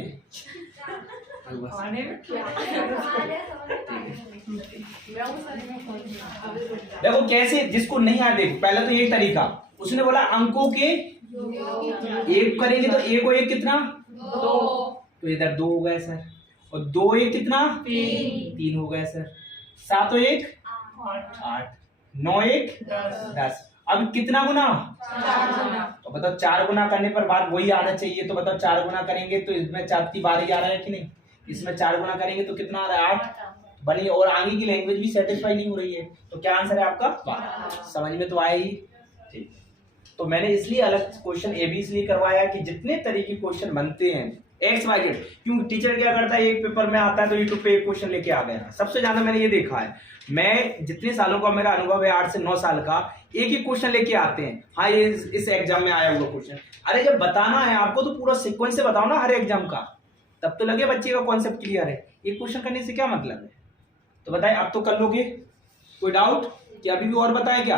आने में क्या देखो कैसे, जिसको नहीं आया देखो, पहले तो यही तरीका, उसने बोला अंकों के एक करेंगे तो एक और एक कितना 2, तो इधर 2 हो गए सर, और 2 एक कितना 3 हो गए सर, 7 और 1 8, 9 एक 10। अब कितना गुना 4 तो बताओ 4 गुना करने पर बात वही आना चाहिए। तो बताओ 4 गुना करेंगे तो इसमें 4 की बारी आ रहा है कि नहीं, इसमें 4 गुना करेंगे तो कितना आ रहा है 8 बनी, और आगे की लैंग्वेज भी सेटिस्फाई नहीं हो रही है। तो क्या आंसर है आपका 12। समझ में तो आया ही। ठीक, तो मैंने इसलिए अलग क्वेश्चन ए बी इसलिए करवाया कि जितने तरह के क्वेश्चन बनते हैं एक्स वाई जेड, क्योंकि टीचर क्या करता है एक पेपर में आता है तो यूट्यूब पे एक क्वेश्चन लेके आ गया। सबसे ज्यादा मैंने ये देखा है, मैं जितने सालों का मेरा अनुभव है 8 से 9 साल का, एक ही क्वेश्चन लेके आते हैं। हाँ ये इस एग्जाम में आया हुआ क्वेश्चन, अरे जब बताना है आपको तो पूरा सीक्वेंस से बताओ ना हर एग्जाम का, तब तो लगे बच्चे का कॉन्सेप्ट क्लियर है। एक क्वेश्चन करने से क्या मतलब है? तो बताए अब तो कर लोगे, कोई डाउट कि अभी भी और बताएं क्या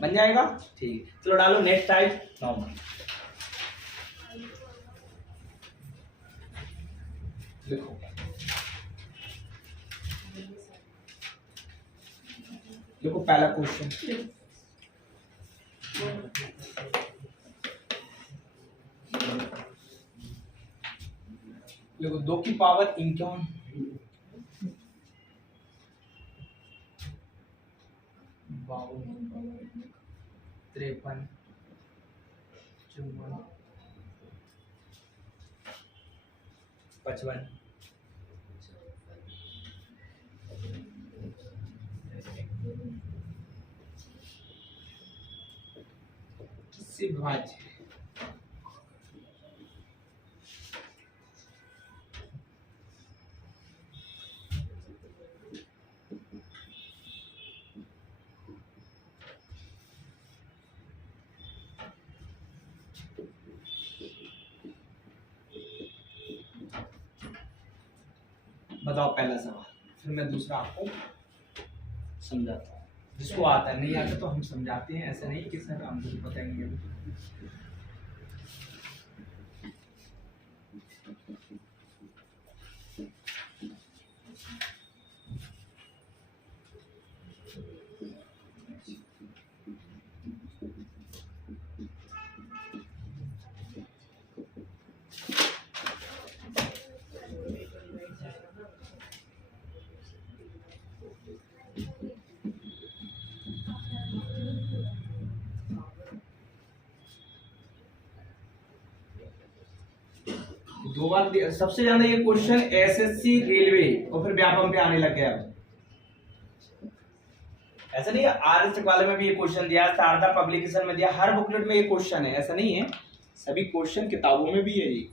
बन जाएगा? ठीक, चलो डालो नेक्स्ट टाइप नॉर्मल। देखो देखो पहला क्वेश्चन, देखो 2 की पावर 51, 52, 53, 54, 55, किससे विभाज्य? बताओ पहला सवाल, फिर मैं दूसरा आपको समझाता हूँ। जिसको आता है, नहीं आता तो हम समझाते हैं, ऐसा नहीं कि सर हम मुझे पता नहीं है। दो बार सबसे ज्यादा ये क्वेश्चन एसएससी रेलवे और फिर व्यापम पे आने लग गया। ऐसा नहीं है, आरएस वाले में भी ये क्वेश्चन दिया, शारदा पब्लिकेशन में दिया, हर बुकलेट में ये क्वेश्चन है, ऐसा नहीं है, सभी क्वेश्चन किताबों में भी है ये।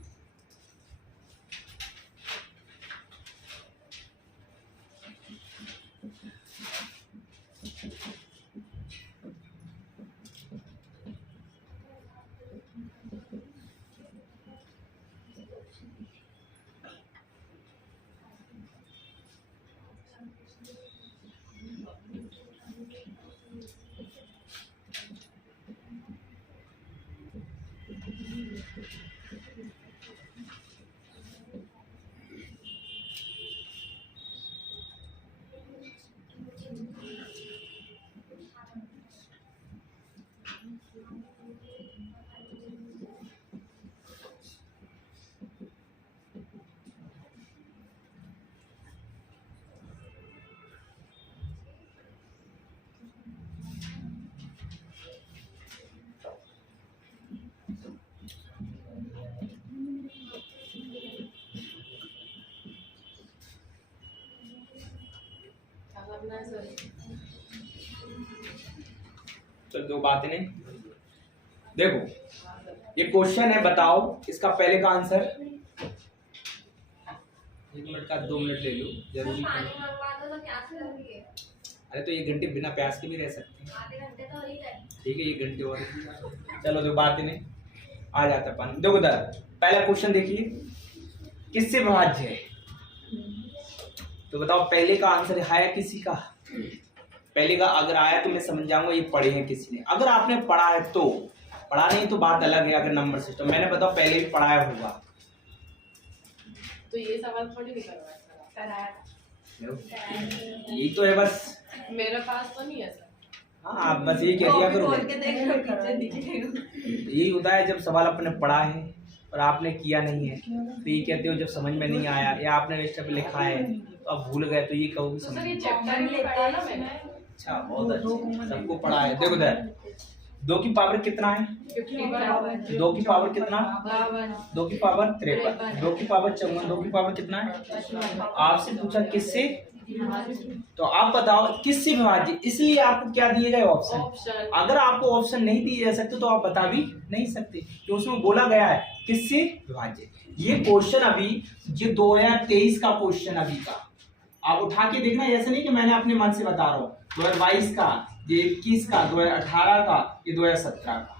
क्या करना है सर? चल दो बातें नहीं। देखो ये क्वेश्चन है, बताओ इसका पहले का आंसर। 1 मिनट का 2 मिनट ले लो, जरूरी पानी नहीं। मंगवा दो तो प्यास लगेगी। अरे तो 1 घंटे बिना प्यास के भी रह सकते हैं। आधे घंटे तो हो ही गए। ठीक है 1 घंटे और। चलो जो बात ही नहीं, आ जाता है पानी। देखो इधर पहला क्वेश्चन देखिए, किससे विभाज्य है? तो बताओ पहले का आंसर है किसी का? पहले का अगर आया तो मैं समझ जाऊंगा ये पढ़े हैं किसी ने। अगर आपने पढ़ा है तो, पढ़ा नहीं तो बात अलग है। अगर नंबर सिस्टम मैंने बताओ पहले भी पढ़ाया होगा। तो ये सवाल थोड़ी नहीं करवाया सर। यही तो है बस। मेरे पास तो नहीं है सर। हाँ आप बस यही कह दिया करो। खोल के देख लो, टीचर दिखेगा। यही होता है जब सवाल अपने पढ़ा है और आपने किया नहीं है, तो ये कहते हो जब समझ में नहीं आया या आपने रजिस्टर पे लिखा है तो आप भूल गए, तो ये कहोगे तो समझ सर ये में। चैप्टर नहीं पढ़ा ना मैंने। अच्छा बहुत अच्छा, सबको पढ़ा है। देखो इधर 2 की पावर कितना है? 51 2 की पावर कितना? 52 2 की पावर 53, 2 की पावर 54, 2 की पावर कितना है? आपसे पूछा किससे, तो आप बताओ किससे विभाज्य, इसलिए आपको क्या दिए गए ऑप्शन। ऑप्शन। अगर आपको ऑप्शन नहीं दिए जा सकते तो आप बता भी नहीं सकते, कि उसमें बोला गया है किससे विभाज्य। ये क्वेश्चन अभी ये 2023 का क्वेश्चन अभी का, आप उठा के देखना, ऐसे नहीं कि मैंने अपने मन से बता रहा हूँ। 2022 का, ये 21 का, 2018 का, ये 2017 का,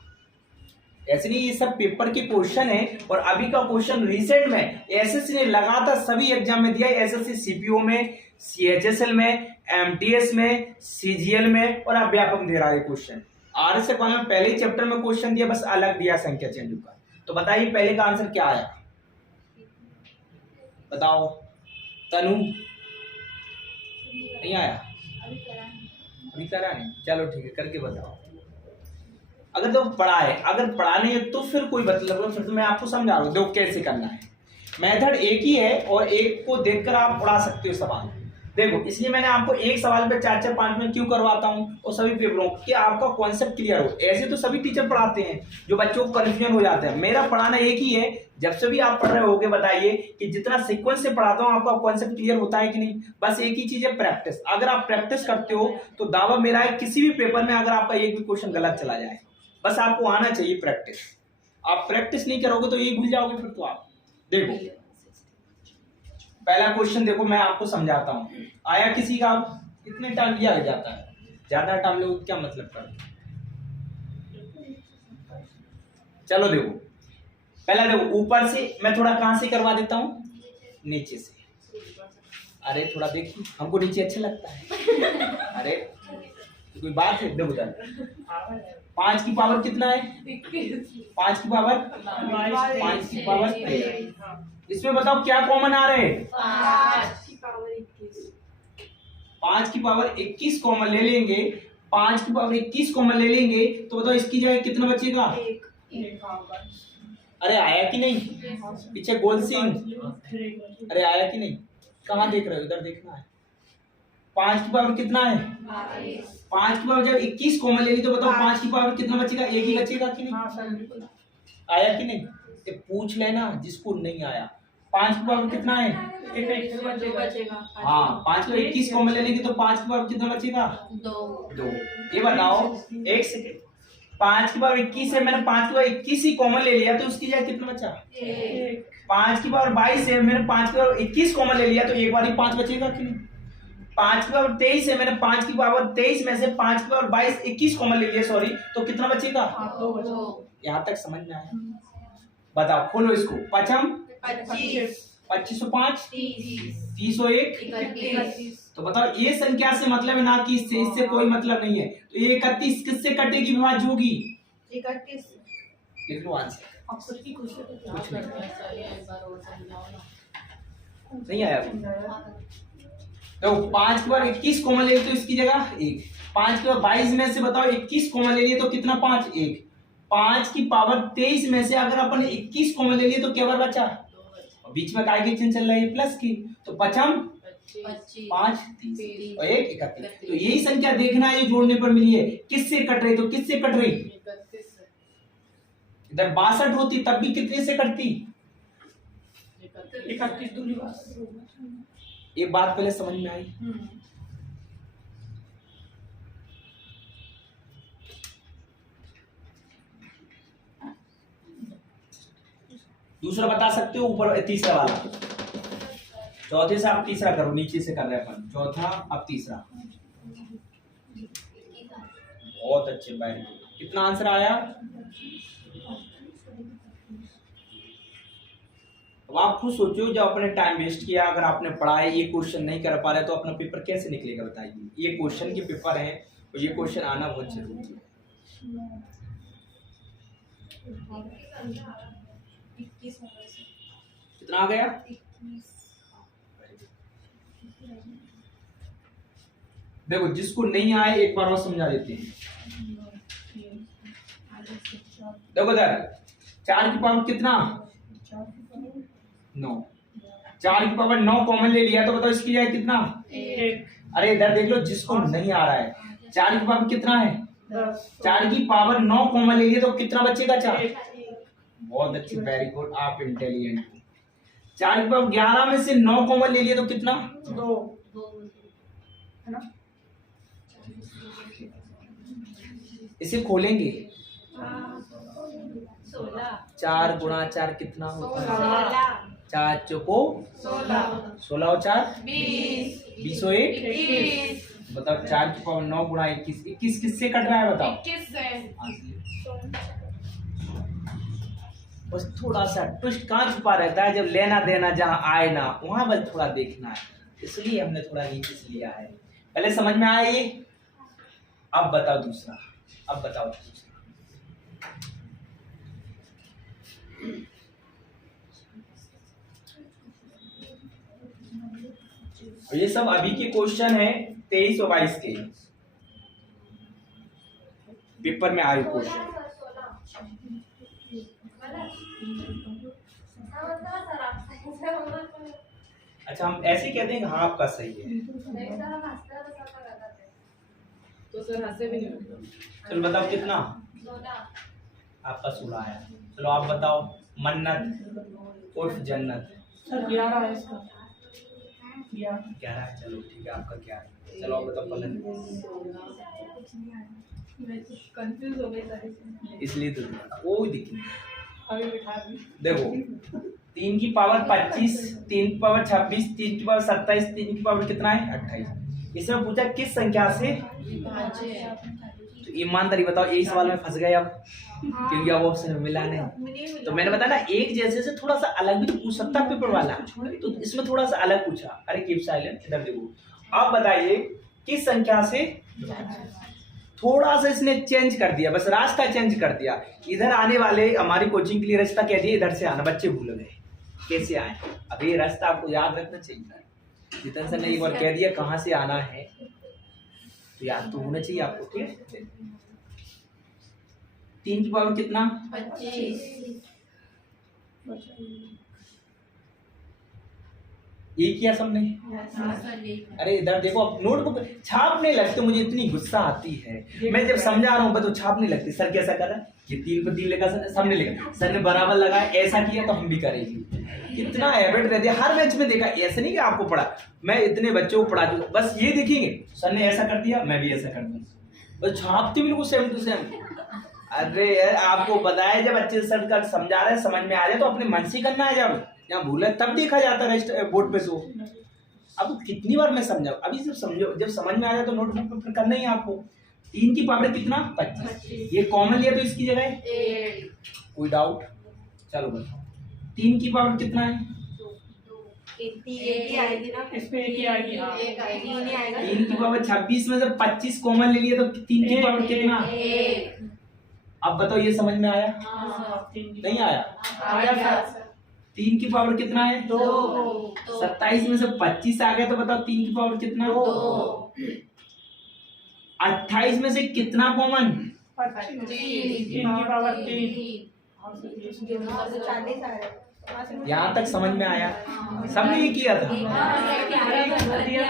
ऐसे नहीं। ये सब पेपर के क्वेश्चन है और अभी का क्वेश्चन रिसेंट में एसएससी ने लगातार सभी एग्जाम में दिया है। एसएससी सीपीओ में, सीएचएसएल में, एमटीएस में, सीजीएल में, और अब व्यापक दे रहा है क्वेश्चन। आरएस में पहले ही चैप्टर में क्वेश्चन दिया, बस अलग दिया संख्या चेंज का। तो बताइए पहले का आंसर क्या आया, बताओ। तनु नहीं आया, अभी करा नहीं, चलो ठीक है करके बताओ। अगर तो पढ़ा है, अगर पढ़ा नहीं है तो फिर कोई मतलब नहीं, फिर तो मैं आपको समझा रहा हूँ। देखो कैसे करना है, मेथड एक ही है और एक को देखकर आप उड़ा सकते हो सवाल। देखो इसलिए मैंने आपको एक सवाल पे 4-4, 5 मिनट क्यों करवाता हूँ और सभी पेपरों कि आपका कॉन्सेप्ट क्लियर हो। ऐसे तो सभी टीचर पढ़ाते हैं जो बच्चों को कंफ्यूजन हो जाता है। मेरा पढ़ाना एक ही है, जब से भी आप पढ़ रहे होगे बताइए कि जितना सीक्वेंस से पढ़ाता हूँ आपका कॉन्सेप्ट क्लियर होता है कि नहीं। बस एक ही चीज है प्रैक्टिस। अगर आप प्रैक्टिस करते हो तो दावा मेरा है किसी भी पेपर में अगर आपका एक भी क्वेश्चन गलत चला जाए, बस आपको आना चाहिए प्रैक्टिस। आप प्रैक्टिस नहीं करोगे तो यही भूल जाओगे फिर तो आप। देखो पहला क्वेश्चन देखो, मैं आपको समझाता हूं। आया किसी का, कितने टाइम लिया जाता है, ज्यादा टाइम लो क्या मतलब कर। चलो देखो पहला देखो, ऊपर से मैं थोड़ा कहां से करवा देता हूं, नीचे से। अरे थोड़ा देखिए, हमको नीचे अच्छा लगता है। अरे कोई बात है, देखो 5 की पावर कितना है, 5 की पावर 5 की पावर 13। इसमें बताओ क्या कॉमन आ रहे हैं, 5 की पावर 21 कॉमन ले लेंगे। 5 की पावर 21 कॉमन ले लेंगे तो बताओ इसकी जगह कितना बचेगा। अरे आया कि नहीं, पीछे गोल सिंह, अरे आया कि नहीं, कहाँ देख रहे हो, इधर देखना है। 5 की पावर कितना है, 5 की पावर जब 21 कॉमन लेंगे तो बताओ 5 की पावर कितना बचेगा, एक ही बचेगा कि नहीं। आया कि नहीं, ये पूछ लेना जिसको नहीं आया। 5 की पावर कितना है, हाँ 5 को 21 कॉमन ले लेंगे तो 5 की पावर कितना बचेगा, 2। ये बताओ एक सेकेंड, 5 की पावर 21 है, मैंने 5 की पावर 21 ही कॉमन ले लिया तो उसकी जगह कितना बचा, 5 की पावर 22 है, मैंने 5 की पावर 21 कॉमन ले लिया तो एक बार ही 5 बचेगा कि नहीं। 5 की पावर 23 है, मैंने 5 की पावर 23 में से 5 की पावर 22 21 कॉमन ले लिया सॉरी, तो कितना बचेगा, 2। तक समझ में आया, बताओ खोलो इसको। 25 25 और 5 30 और 1 तो बताओ ये संख्या से मतलब है ना कि इससे कोई मतलब नहीं है। तो ये 31 किससे कटेगी, विभाज्य होगी 31। लिख लो आंसर। नहीं आया तो 5 की बार 21 कॉमन ले तो इसकी जगह 1। 5 की बार 22 में से बताओ 21 कॉमन ले लिए तो कितना 5 1 5 की पावर 23 में से अगर अपन 21 कॉमन ले लिए तो क्या बार बचा, और बीच में काय की चिन्ह चल रही है प्लस की, तो पचम 25 5 30 और 1 31। तो यही संख्या देखना है जो जोड़ने पर मिली है, किससे कट रही, तो किससे कट रही, 31 से इधर 62 होती तब भी कितने से कटती। 31 दूनी बात। एक बात पहले समझ में आई, दूसरा बता सकते हो ऊपर तीसरा वाला, चौथे से आप तीसरा करो, नीचे से कर रहे हैं अपन, चौथा अब तीसरा। बहुत अच्छे बैठ, कितना आंसर आया। अब आप खुद सोचो, जब आपने टाइम वेस्ट किया, अगर आपने पढ़ा है ये क्वेश्चन नहीं कर पा रहे तो अपना पेपर कैसे निकलेगा बताइए। ये क्वेश्चन के पेपर है और ये क्वेश्चन आना बहुत जरूरी है। कितना आ गया, देखो जिसको नहीं आए एक बार और समझा देते हैं। देखो इधर 4 की पावर कितना 9, 4 की पावर 9 कॉमन ले लिया तो बताओ इसकी जाए कितना। अरे इधर देख लो, जिसको नहीं आ रहा है 4 की पावर कितना है, 4 की पावर 9 कॉमन ले लिया तो कितना बचेगा 4। बहुत अच्छी, वेरी गुड, आप इंटेलिजेंट। 4 की पावर 11 में से 9 कॉमन ले लिया तो कितना 2 है ना। इसे खोलेंगे, 16 4 गुणा 4 कितना होता है, 4 चौको 16 और 4 20 और 1 21 बताओ। 4 की पावर 9 गुणा 21, 21 किससे कट रहा है बताओ। 21 से बस थोड़ा सा ट्विस्ट कहाँ छुपा रहता है, जब लेना देना जहाँ आए ना वहां बस थोड़ा देखना है, इसलिए हमने थोड़ा नीचे से लिया है। पहले समझ में आया ये, अब बताओ दूसरा, अब बताओ दूसरा। ये सब अभी के क्वेश्चन है 23 और 22 के पेपर में आए क्वेश्चन। अच्छा हम ऐसे कहते हैं कि हाँ आपका सही है, तो सर हंसे भी नहीं होगा। चलो बताओ कितना आपका 16 आया। चलो आप बताओ, मन्नत उर्फ जन्नत सर 11 है इसका। 11 है, चलो ठीक है आपका क्या है। चलो आप बताओ पलन, कंफ्यूज हो गई सारी। इसलिए तो कोई दिक्कत नहीं। अभी बिठा दी। देखो 3 की पावर 25, 3 की पावर 26, 3 की पावर 27, 3 की पावर कितना है 28। इसमें पूछा किस संख्या से, तो ईमानदारी बताओ यही सवाल में फंस गए अब, क्योंकि अब ऑप्शन मिला नहीं। तो मैंने बताया ना एक जैसे से थोड़ा सा अलग भी तो पूछ सकता पेपर वाला, तो इसमें थोड़ा सा अलग पूछा। अरे कीप साइलेंट, इधर देखो, आप बताइए किस संख्या से, थोड़ा सा इसने चेंज कर दिया, बस रास्ता चेंज कर दिया। इधर आने वाले हमारी कोचिंग के लिए रास्ता कह दिया इधर से आना, बच्चे भूल गए कैसे आए। अब ये रास्ता आपको याद रखना चाहिए, जितन सर ने एक बार कह दिया कहाँ से आना है तो याद तो होना चाहिए आपको, ठीक है। 3 की पावर कितना 25 ये किया सबने। अरे इधर देखो, अब नोटबुक छापने लगते, मुझे इतनी गुस्सा आती है। मैं जब समझा रहा हूँ तो छापने लगती। सर कैसा कर रहा है, ये 3 पे 3 लगा, सर सामने लगा, सर ने बराबर लगाया, ऐसा किया तो हम भी करेंगे। कितना हैबिट रहती है, हर मैच में देखा। ऐसे नहीं कि आपको पढ़ा, मैं इतने बच्चों को पढ़ा दूं, बस ये देखेंगे सर ने ऐसा कर दिया मैं भी ऐसा कर दूं, बस छापती बिल्कुल सेम टू सेम। अरे यार आपको बताया, जब अच्छे सर का समझा रहे समझ में आ जाए तो अपने मन से करना है, जब यहाँ भूल है तब देखा जाता है बोर्ड पे शो। अब कितनी बार मैं समझाऊं, अभी जब समझो, जब समझ में आ जाए तो नोटबुक पे करना ही आपको। 3 की पावर कितना 25, ये कॉमन लिया तो इसकी जगह 8 कोई डाउट। चलो बताओ 3 की पावर कितना है, एक ही आएगी ना, इस पे एक ही आएगी। हाँ एक आएगी, नहीं आएगा। 3 की पावर 26 में से 25 कॉमन ले लिए तो 3 की पावर कितना। अब बताओ ये समझ में आया नहीं आया। आया सर। 3 की पावर कितना है 2 27 में से 25 आ गया तो बताओ 3 की पावर कितना 2 28 में से कितना कॉमन इनकी पावर 3 यहाँ तक समझ में आया? सबने ये किया था।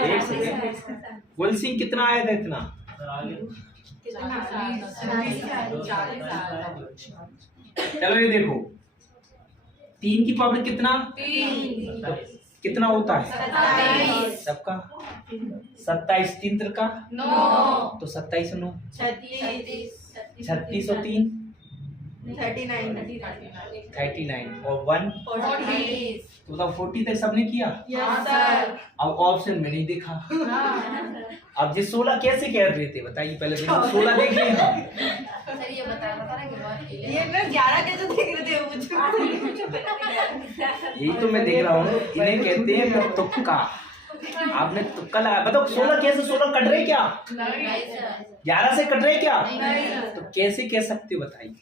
एक सेकेंड, गुलसिंह कितना आया था इतना? चलो ये देखो, 3 की पावर कितना? कितना होता है सबका? 27। 3 का तो 27 9 36 और 3 39 और 1 तो बताओ 40 तक सबने किया। अब ऑप्शन में नहीं देखा। अब ये 16 कैसे कह रहे थे बताइए, पहले 16 देख लिए हम। सर ये बता रहा ये मैं 11 कैसे देख रहे थे मुझे यही तो मैं देख रहा हूँ, इन्हें कहते हैं तुक्का। आपने तुक्का लगाया। बताओ 16 कैसे? 16 कट रहे क्या? 11 से कट रहे क्या? तो कैसे कह सकते हो बताइए?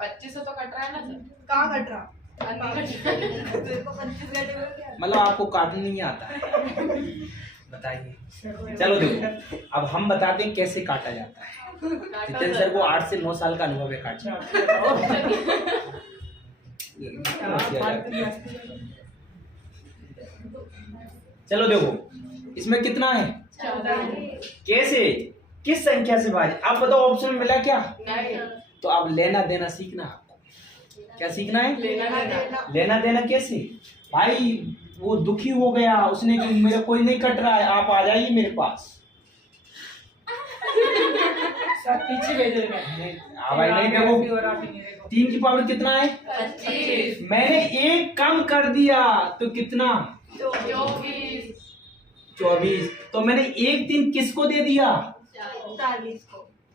25 से तो कट रहा है ना सर। कहाँ कट रहा? मतलब आपको काटना नहीं आता है, बताइए। चलो देखो, अब हम बताते हैं कैसे काटा जाता है। जितेंद्र सर को 8 से 9 साल का अनुभव है काटने। चलो देखो, इसमें कितना है? कैसे, किस संख्या से भाजी? आप बताओ ऑप्शन में मिला क्या? तो अब लेना देना सीखना आपको। क्या सीखना है? लेना देना कैसे? भाई वो दुखी हो गया, उसने कि मेरा कोई नहीं कट रहा है, आप आ जाइए मेरे पास। सर पीछे भेज रहे भाई नहीं, देखो 3 की पावर कितना है? 25। मैंने 1 कम कर दिया तो कितना? 24। तो मैंने 1 3 किसको दे दिया?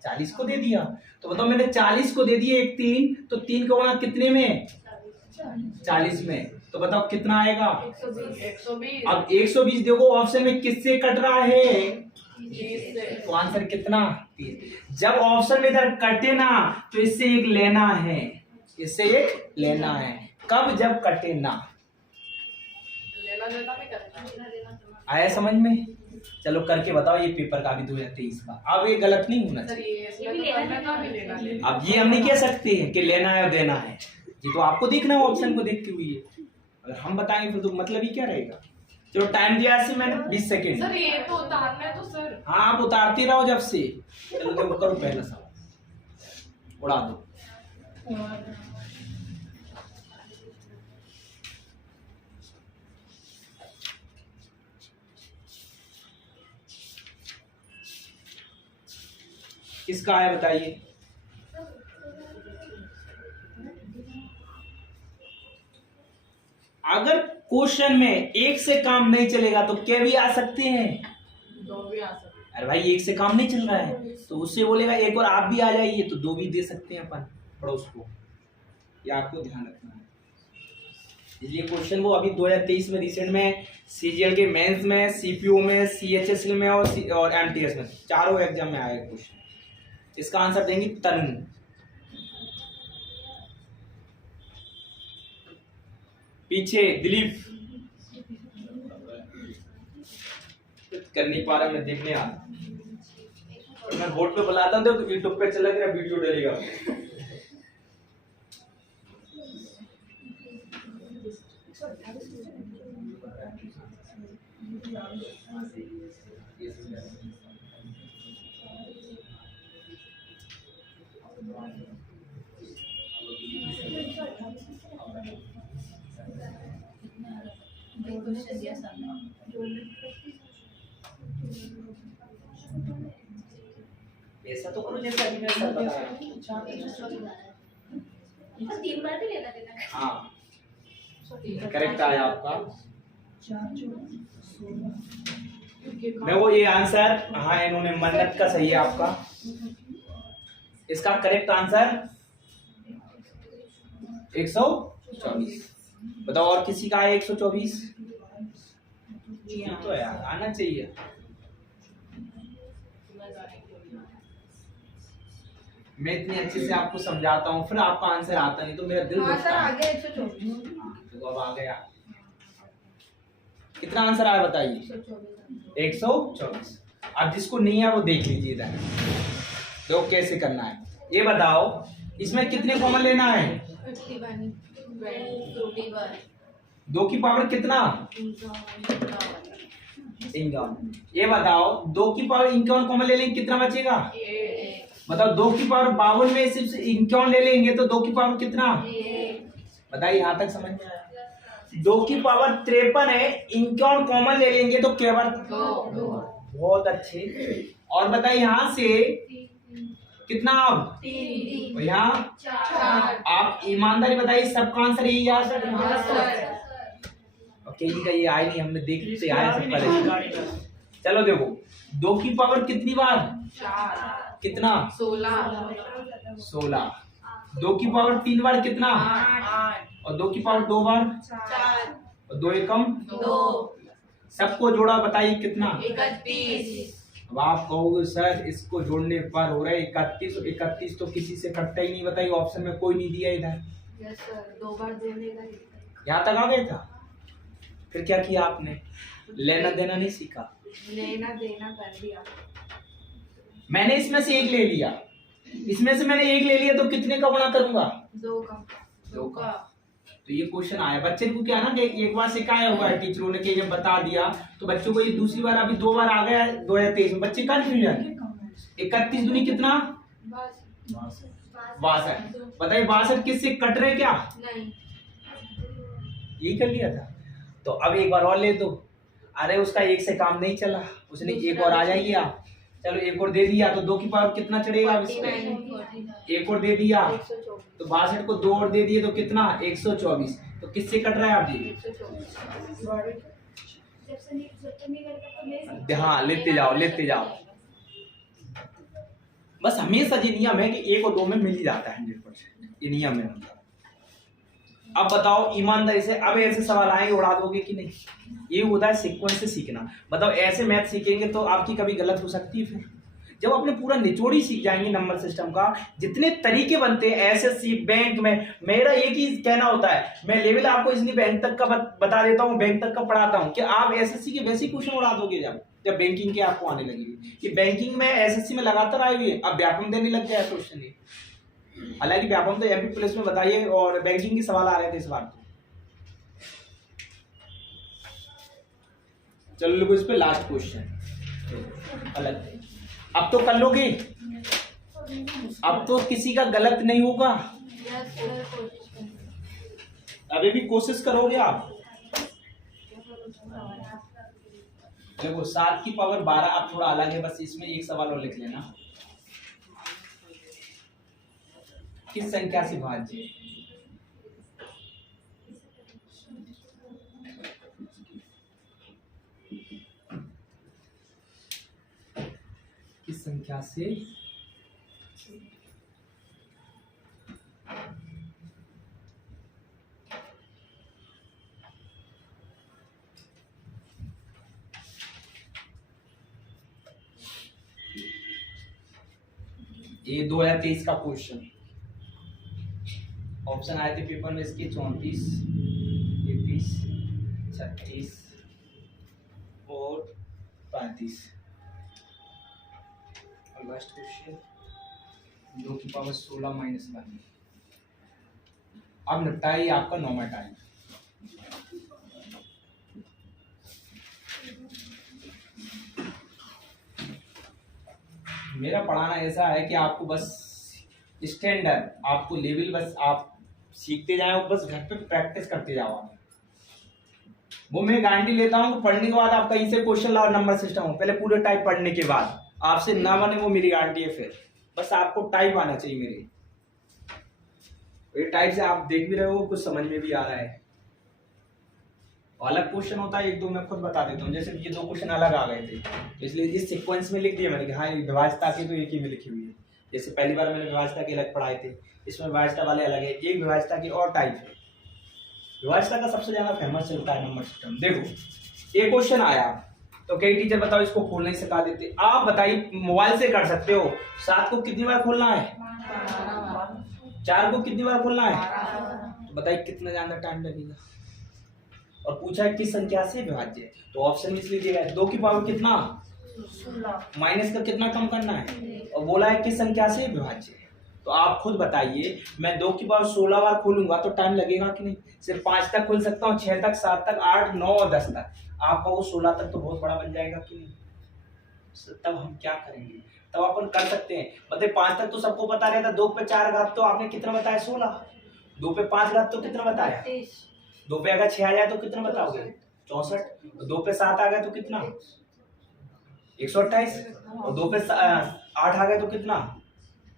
40 को दे दिया। तो बताओ मैंने 40 को दे दिया 1 3, तो 3 का गुणा कितने में? 40 में। तो बताओ कितना आएगा? 120। अब 120 देखो ऑप्शन में किससे कट रहा है? तो आंसर कितना? 30। जब ऑप्शन में इधर कटे ना तो इससे एक लेना है, इससे एक लेना है। कब? जब कटे ना। लेना देना भी करता है। आया समझ में? चलो करके बताओ ये पेपर का भी 2023 का। अब ये गलत नहीं होना सर चाहिए। ये इसमें तो करना था भी लेना देना। अब ये हम नहीं कह सकते हैं कि लेना है और देना है, ये तो आपको देखना है ऑप्शन को देखते हुए। अगर हम बताएंगे फिर तो मतलब ही क्या रहेगा। चलो टाइम दिया से मैंने 20 सेकेंड। सर ये तो उतारना है तो सर। हाँ आप उतारते रहो जब से। चलो देखो करो पहला सवाल, उड़ा दो। किसका है बताइए? अगर क्वेश्चन में 1 से काम नहीं चलेगा तो क्या भी आ सकते हैं? 2 भी आ सकते हैं। अरे भाई 1 से काम नहीं चल रहा है तो उससे बोलेगा एक और आप भी आ जाइए, तो 2 भी दे सकते हैं अपन पड़ोस को। ये आपको ध्यान रखना है। इसलिए क्वेश्चन वो अभी 2023 में रिसेंट में सीजीएल के मेंस में, सीपीओ में, सीएचएसएल में और एमटीएस में, चारों एग्जाम में आया क्वेश्चन। इसका आंसर देंगे तनु। पीछे दिलीप। कर नहीं पा रहा, मैं देखने आ रहा। मैं बोर्ड पे बुलाता हूँ तो यूट्यूब पे चला गया, वीडियो डलेगा। ऐसा तो करो जैसा अभी मैंने सब बताया। 3 बार भी लेना देना। हाँ करेक्ट आया आपका। मैं वो ये आंसर, हाँ इन्होंने मन्नत का सही है आपका। इसका करेक्ट आंसर 124। बताओ और किसी का है 124? तो यार आना चाहिए। मैं इतनी अच्छे से आपको समझाता हूँ फिर आपका आंसर आता नहीं तो मेरा दिल दुखता है। आगे 124। तो अब आ गया। कितना आंसर आया बताइए? 124। अब जिसको नहीं है वो देख लीजिए इधर। देखो कैसे करना है, ये बताओ इसमें कितने कॉमन लेना है? 51 2 की पावर कितना? 51। ये बताओ 2 की पावर 51 कॉमन ले लेंगे, कितना बचेगा? बताओ 2 की पावर 52 में सिर्फ 51 ले लेंगे तो 2 की पावर कितना? बताइए, यहाँ तक समझ में आया? 2 की पावर 53 है, 51 कॉमन ले लेंगे तो केवल 2। बहुत अच्छे। और बताइए यहाँ से कितना? अब 3 और यहाँ 4 आप ईमानदारी बताइए, सबका आंसर यही आ सर? ओके, का ये आए नहीं, हमने देखते आए सब पहले। चलो देखो 2 की पावर कितनी बार? 4 कितना? 16। 2 की पावर 3 बार कितना? 8 और 2 की पावर 2 बार? 4 और 2 एकम 2 सबको जोड़ा, बताइए कितना? 31 अब आप कहोगे सर इसको जोड़ने पर हो रहा है 31। 31 तो किसी से कटता ही नहीं, बताइए ऑप्शन में कोई नहीं दिया इधर। यस सर, 2 बार जोड़ने का यहाँ तक आ गया था। फिर क्या किया आपने? लेना देना नहीं सीखा। लेना देना कर दिया। मैंने इसमें से एक ले लिया, इसमें से मैंने एक ले लिया तो कितने का गुणा करूंगा? 2 का। 2 का। तो ये क्वेश्चन आया बच्चे को क्या ना कि एक बार सिखाया हुआ है टीचरों ने कि जब बता दिया तो बच्चों को ये दूसरी बार अभी 2 बार आ गया है 2023 में, बच्चे कंफ्यूजन। 31 दूनी कितना? 62। बताइए 62 किससे कट रहे क्या? नहीं, यही कर लिया था। तो अब एक बार और ले दो। अरे उसका एक से काम नहीं चला, उसने एक और आ जाइए आप। चलो एक और दे दिया तो 2 की पावर कितना चढ़ेगा? 49 एक और दे दिया 124 तो 62 को 2 और दे दिए तो कितना? 124। तो किससे कट रहा है आप जी? 124 हाँ, लेते जाओ लेते जाओ। बस हमेशा ये नियम है कि 1 और 2 में मिल ही जाता है 100%, ये नियम है। अब बताओ ईमानदारी से, अब ऐसे सवाल आएंगे उड़ा दोगे कि नहीं? ये होता है सीक्वेंस से सीखना। बताओ ऐसे मैथ सीखेंगे तो आपकी कभी गलत हो सकती है? फिर जब अपने पूरा निचोड़ी सीख जाएंगे नंबर सिस्टम का, जितने तरीके बनते हैं एसएससी बैंक में, मेरा एक ही कहना होता है, मैं लेवल आपको इसलिए बैंक तक का बता देता हूँ, बैंक तक का पढ़ाता हूँ कि आप एसएससी के वैसे क्वेश्चन उड़ा दोगे जब बैंकिंग के आपको आने लगेगी। कि बैंकिंग में एसएससी में लगातार आई हुई है, अब व्यापम देने लग जाए क्वेश्चन ये। हालांकि व्यापम तो एमपी पुलिस में बताइए और बैंकिंग के सवाल आ रहे थे इस बार तो। चलो लोगों इस पे लास्ट क्वेश्चन अलग। अब तो कर लोगे, अब तो किसी का गलत नहीं होगा, अभी भी कोशिश करोगे आप। देखो 7 की पावर 12 अब थोड़ा अलग है, बस इसमें एक सवाल और लिख लेना। किस संख्या से भाज्य है? किस संख्या से ये 2023 का क्वेश्चन ऑप्शन आए थे पेपर में इसके 34, 33, 36 और 35। लास्ट क्वेश्चन 2 की पावर 16 माइनस 1। अब निपटाइए आपका नॉर्मल टाइम। मेरा पढ़ाना ऐसा है कि आपको बस स्टैंडर्ड, आपको लेवल बस आप सीखते जाएं और बस घर पे प्रैक्टिस करते जाओ। वो मैं गारंटी लेता हूँ कि पढ़ने के बाद आप कहीं से क्वेश्चन लाओ नंबर सिस्टम हो, पहले पूरे टाइप पढ़ने के बाद आपसे ना बने वो मेरी गारंटी है। फिर बस आपको टाइप आना चाहिए मेरे, ये टाइप से आप देख भी रहे हो कुछ समझ में भी आ रहा है। अलग क्वेश्चन होता है एक दो, मैं खुद बता देता हूँ। जैसे ये 2 क्वेश्चन अलग आ गए थे तो इसलिए इस सीक्वेंस में लिख दिया मैंने कि हाँ विभाज्यता की तो एक ही में लिखी हुई है। जैसे पहली बार मैंने विभाज्यता के अलग पढ़ाए थे, इसमें विभाज्यता वाले अलग है, एक विभाज्यता की और टाइप है। विभाज्यता का सबसे ज्यादा फेमस चलता है नंबर सिस्टम। देखो एक क्वेश्चन आया तो कई टीचर बताओ इसको खोलने ही सिखा देते, आप बताइए मोबाइल से कर सकते हो। 7 को कितनी बार खोलना है? 4 को कितनी बार खोलना है? तो बताइए कितना ज्यादा टाइम लगेगा। और पूछा है किस संख्या से विभाज्य है, तो ऑप्शन में इसलिए दिया है 2 की पावर कितना? माइनस का कितना कम करना है, और बोला है किस संख्या से विभाज्य है। तो आप खुद बताइए, मैं 2 की पावर 16 बार खोलूंगा तो टाइम लगेगा कि नहीं? सिर्फ 5 तक खोल सकता हूँ, 6 तक, 7 तक, 8, 9 और 10 तक। आपका वो 16 तक तो बहुत बड़ा बन जाएगा कि नहीं? तब हम क्या करेंगे? तब अपन कर सकते हैं, मतलब 5 तक तो सबको पता रहता, 2 पे 4 घात तो आपने कितना बताया? 16। 2 पे 5 घात तो कितना बताया? 2 पे अगर 6 आ जाए तो कितना बताओगे? 64। 2 पे 7 आ गया तो कितना? 128। और 2 पे 8 आ गया तो कितना?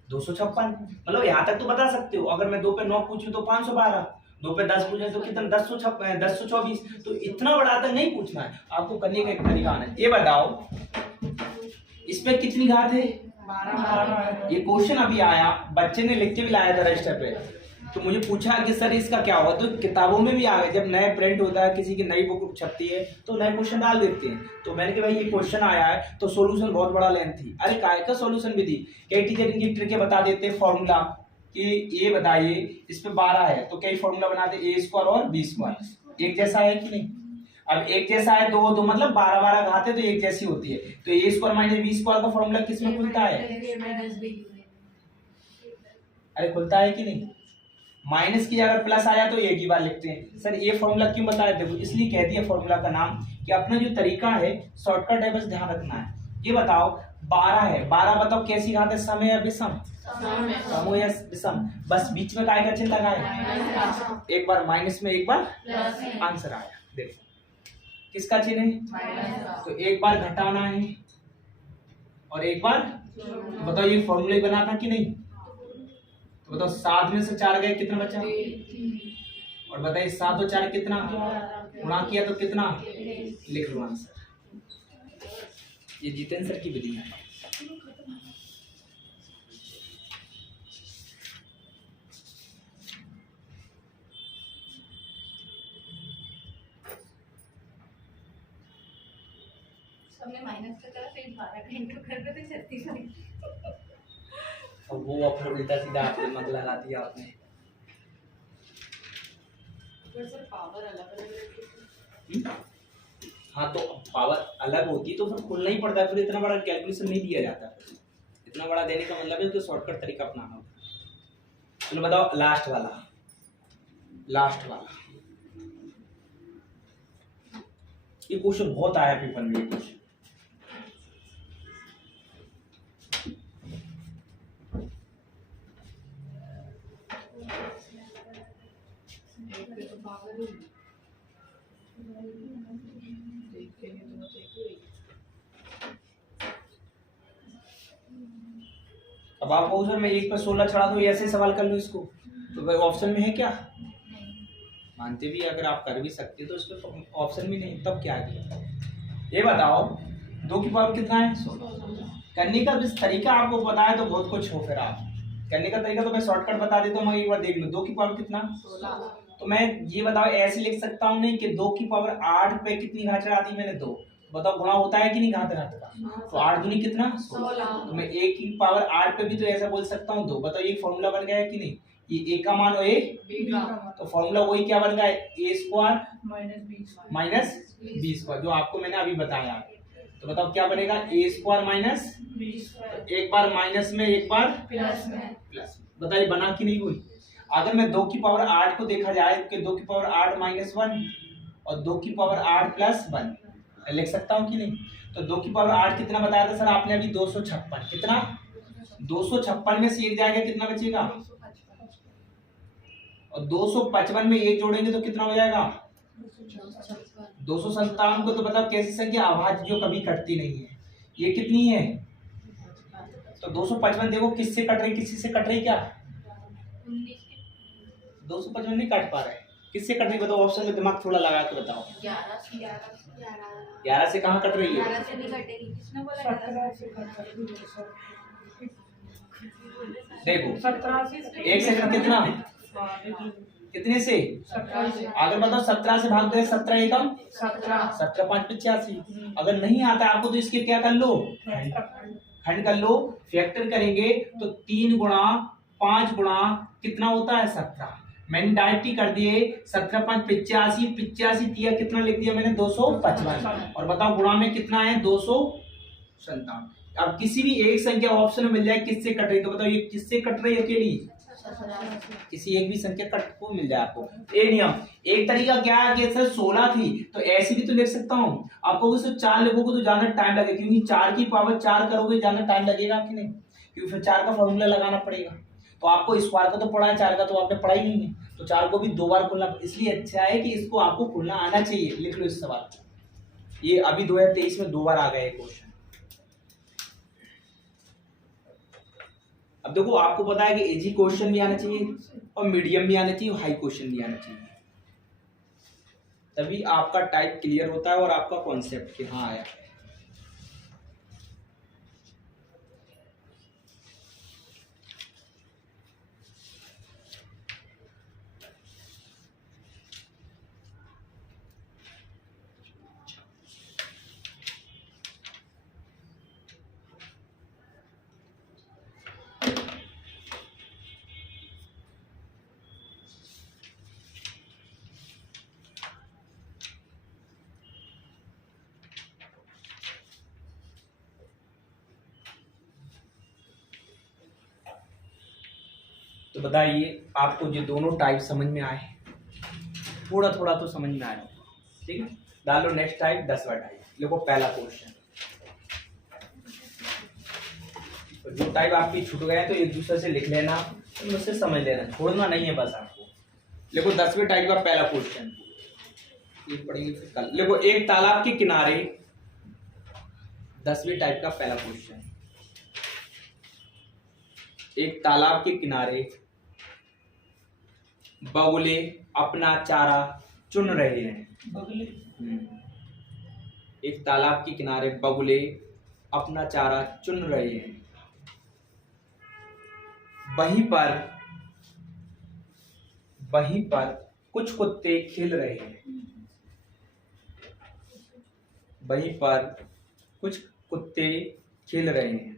256। मतलब यहाँ तक तो बता सकते हो। अगर मैं 2 पे 9 पूछूं तो 512, 2 पे 10 पूछे तो कितना? 1024। तो इतना बड़ा तक नहीं पूछना है, आपको करने का एक तरीका आना है। ये बताओ इसमें कितनी घात है? 12 ये क्वेश्चन अभी आया, बच्चे ने लिख के भी लाया था रजिस्टर पे, तो मुझे पूछा कि सर इसका क्या हुआ। तो किताबों में भी आ गया, जब नए प्रिंट होता है, किसी की नई बुक छपती है तो नए क्वेश्चन डाल देते हैं। तो मैंने कहा भाई ये क्वेश्चन आया है तो सॉल्यूशन बहुत बड़ा लेंथ थी। अरे काय का सॉल्यूशन भी दी, कई टीचर इनकी ट्रिक बता देते फॉर्मूला कि ये बताइए इस पे 12 है तो कई फॉर्मूला बनाते a² और b², एक जैसा है कि नहीं? अब एक जैसा है तो मतलब 12 घाते तो एक जैसी होती है, तो a² माइनस b² का फॉर्मूला किसमें खुलता है? अरे खुलता है कि नहीं? माइनस की अगर प्लस आया तो एक ही बार लिखते हैं। सर ये फॉर्मूला क्यों बताया? देखो इसलिए कह दिया फॉर्मूला का नाम कि अपना जो तरीका है शॉर्टकट है, बस ध्यान रखना है। ये बताओ 12 है, 12 बताओ कैसी घात है? सम है या विषम? सम या विषम? बस बीच में काय का चिन्ह लगाए, एक बार माइनस में एक बार आंसर आया। देखो किसका चिन्ह है? तो एक बार घटाना है और एक बार, बताओ ये फॉर्मूले बना था कि नहीं? तो बताओ 7 में से 4 गए, कितना बचा? और बताइए 7 और 4 कितना? गुणा किया तो कितना? लिख लो आंसर। ये जितेंद्र सर की विधि है। सबने माइनस का करा, फिर 12 का इंटू कर दो तो 36 हो। और वो अब उल्टा सीधा आपने मत लगा दिया आपने। सर पावर अलग अलग रहती है। हाँ तो पावर अलग होती है तो फिर खोलना ही पड़ता है, फिर इतना बड़ा कैलकुलेशन नहीं दिया जाता। इतना बड़ा देने का मतलब है तो शॉर्टकट तरीका अपनाना होगा। चलो बताओ लास्ट वाला ये क्वेश्चन बहुत आया पेपर में। ये क्वेश्चन एक पे तो पावर ही देख के नहीं तो देखिए। अब आप कहो सर मैं 1 पे 16 चढ़ा दूं, ऐसे सवाल कर लूं इसको, तो भाई ऑप्शन में है क्या? मानते भी अगर आप कर भी सकते तो इसमें ऑप्शन भी नहीं, तब क्या किया? ये बताओ 2 की पावर कितना है? 16। करने का जिस तरीका आपको पता है तो बहुत कुछ हो। फिर आप करने का तरीका तो मैं शॉर्टकट बता देता हूँ, एक बार देख लो। 2 की पावर कितना? 16। तो मैं ये बताओ ऐसे लिख सकता हूँ नहीं कि 2 की पावर 8 पे कितनी घात चढ़ा दी मैंने? 2। बताओ गुणा होता है कि नहीं घात का? तो 8 दूनी कितना? 16। तो मैं 1 की पावर 8 पे भी तो ऐसा बोल सकता हूँ 2। बताओ ये फॉर्मूला बन गया है कि नहीं? ये a का मान और a, तो फॉर्मूला वही क्या बन गया? a² माइनस b², जो आपको मैंने अभी बताया। तो बताओ क्या बनेगा? a² माइनस एक बार माइनस में एक बार प्लस। बताइए बना कि नहीं हुई? अगर मैं 2 की पावर 8 को देखा जाए कि 2 की पावर 8 माइनस 1 और 2 की पावर 8 प्लस 1 लिख सकता हूँ कि नहीं? तो 2 की पावर 8 कितना बताया था सर आपने अभी? 256। कितना? 256 में से एक जाएगा, कितना बचेगा? और 255 में एक जोड़ेंगे तो कितना हो जाएगा? 257 को तो बताओ कैसी संख्या? अभाज्य जो कभी कटती नहीं है। ये कितनी है? तो 255 देखो किससे कट रही, किसी से कट रही क्या? 255 नहीं काट पा रहे, किससे कट रही बताओ? ऑप्शन में दिमाग थोड़ा लगा के बताओ। 11 से कहाँ कट रही है? 11 से नहीं कटेगी, किसने बोला? 17 से कट रही देखो 17 से 1 सेकंड कितना? कितने से? 17 से अगर बताओ 17 से भाग दे, 17 एकम 17 17 5 85। अगर नहीं आता आपको तो इसके क्या कर लो? खंड कर लो। फैक्टर करेंगे तो 3 गुणा 5 गुणा कितना होता है? 17। मैंने डायरेक्ट ही कर दिए 17 5 85, 85 दिया, कितना लिख दिया मैंने? 255। और बताओ गुणा में कितना है? 200 57। अब किसी भी एक संख्या ऑप्शन में मिल जाए किससे कट रही, तो बताओ ये किससे कट रही है अकेली, किसी एक भी संख्या कट को मिल जाए आपको। एक नियम, एक तरीका क्या है कि सर 16 थी तो ऐसी भी तो लिख सकता हूँ, आपको सिर्फ 4 लिखोगे तो ज्यादा टाइम लगेगा, क्योंकि 4 की पावर 4 करोगे ज्यादा टाइम लगेगा कि नहीं, क्योंकि फिर 4 का फॉर्मूला लगाना पड़ेगा। तो आपको स्क्वायर का तो पढ़ा है, 4 का तो आपने पढ़ा ही नहीं है, तो 4 को भी 2 बार खोलना, इसलिए अच्छा है कि इसको आपको खोलना आना चाहिए। लिख लो इस सवाल को, ये अभी 2023 में 2 बार आ गया क्वेश्चन। अब देखो आपको पता है कि इजी क्वेश्चन भी आना चाहिए और मीडियम भी आना चाहिए और हाई क्वेश्चन भी आना चाहिए, तभी आपका टाइप क्लियर होता है और आपका कॉन्सेप्ट कि हाँ आया। तो बताइए आपको ये दोनों टाइप समझ में आए, थोड़ा थोड़ा तो समझ में आया, ठीक है। डालो नेक्स्ट टाइप, 10वां टाइप। देखो पहला क्वेश्चन, तो जो टाइप आपकी छूट गए हैं तो एक दूसरे से लिख लेना, तो मुझसे समझ लेना, छोड़ना नहीं है बस आपको। देखो 10वें टाइप का पहला क्वेश्चन, ये पढ़ेंगे फिर कल। देखो एक तालाब के किनारे, 10वें टाइप का पहला क्वेश्चन, एक तालाब के किनारे बगुले अपना चारा चुन रहे हैं। बगले एक तालाब के किनारे बगुले अपना चारा चुन रहे हैं, वहीं पर कुछ कुत्ते खेल रहे हैं, वहीं पर कुछ कुत्ते खेल रहे हैं।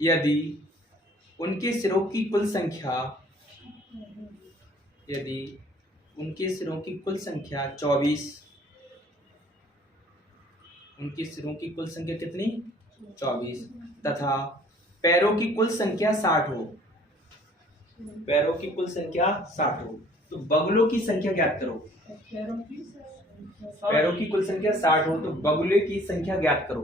यदि उनके सिरों की कुल संख्या 24, उनके सिरों की कुल संख्या कितनी 24 तथा पैरों की कुल संख्या 60 हो, पैरों की कुल संख्या 60 हो, तो बगुलों की संख्या ज्ञात करो। पैरों की कुल संख्या 60 हो तो बगुले की संख्या ज्ञात करो।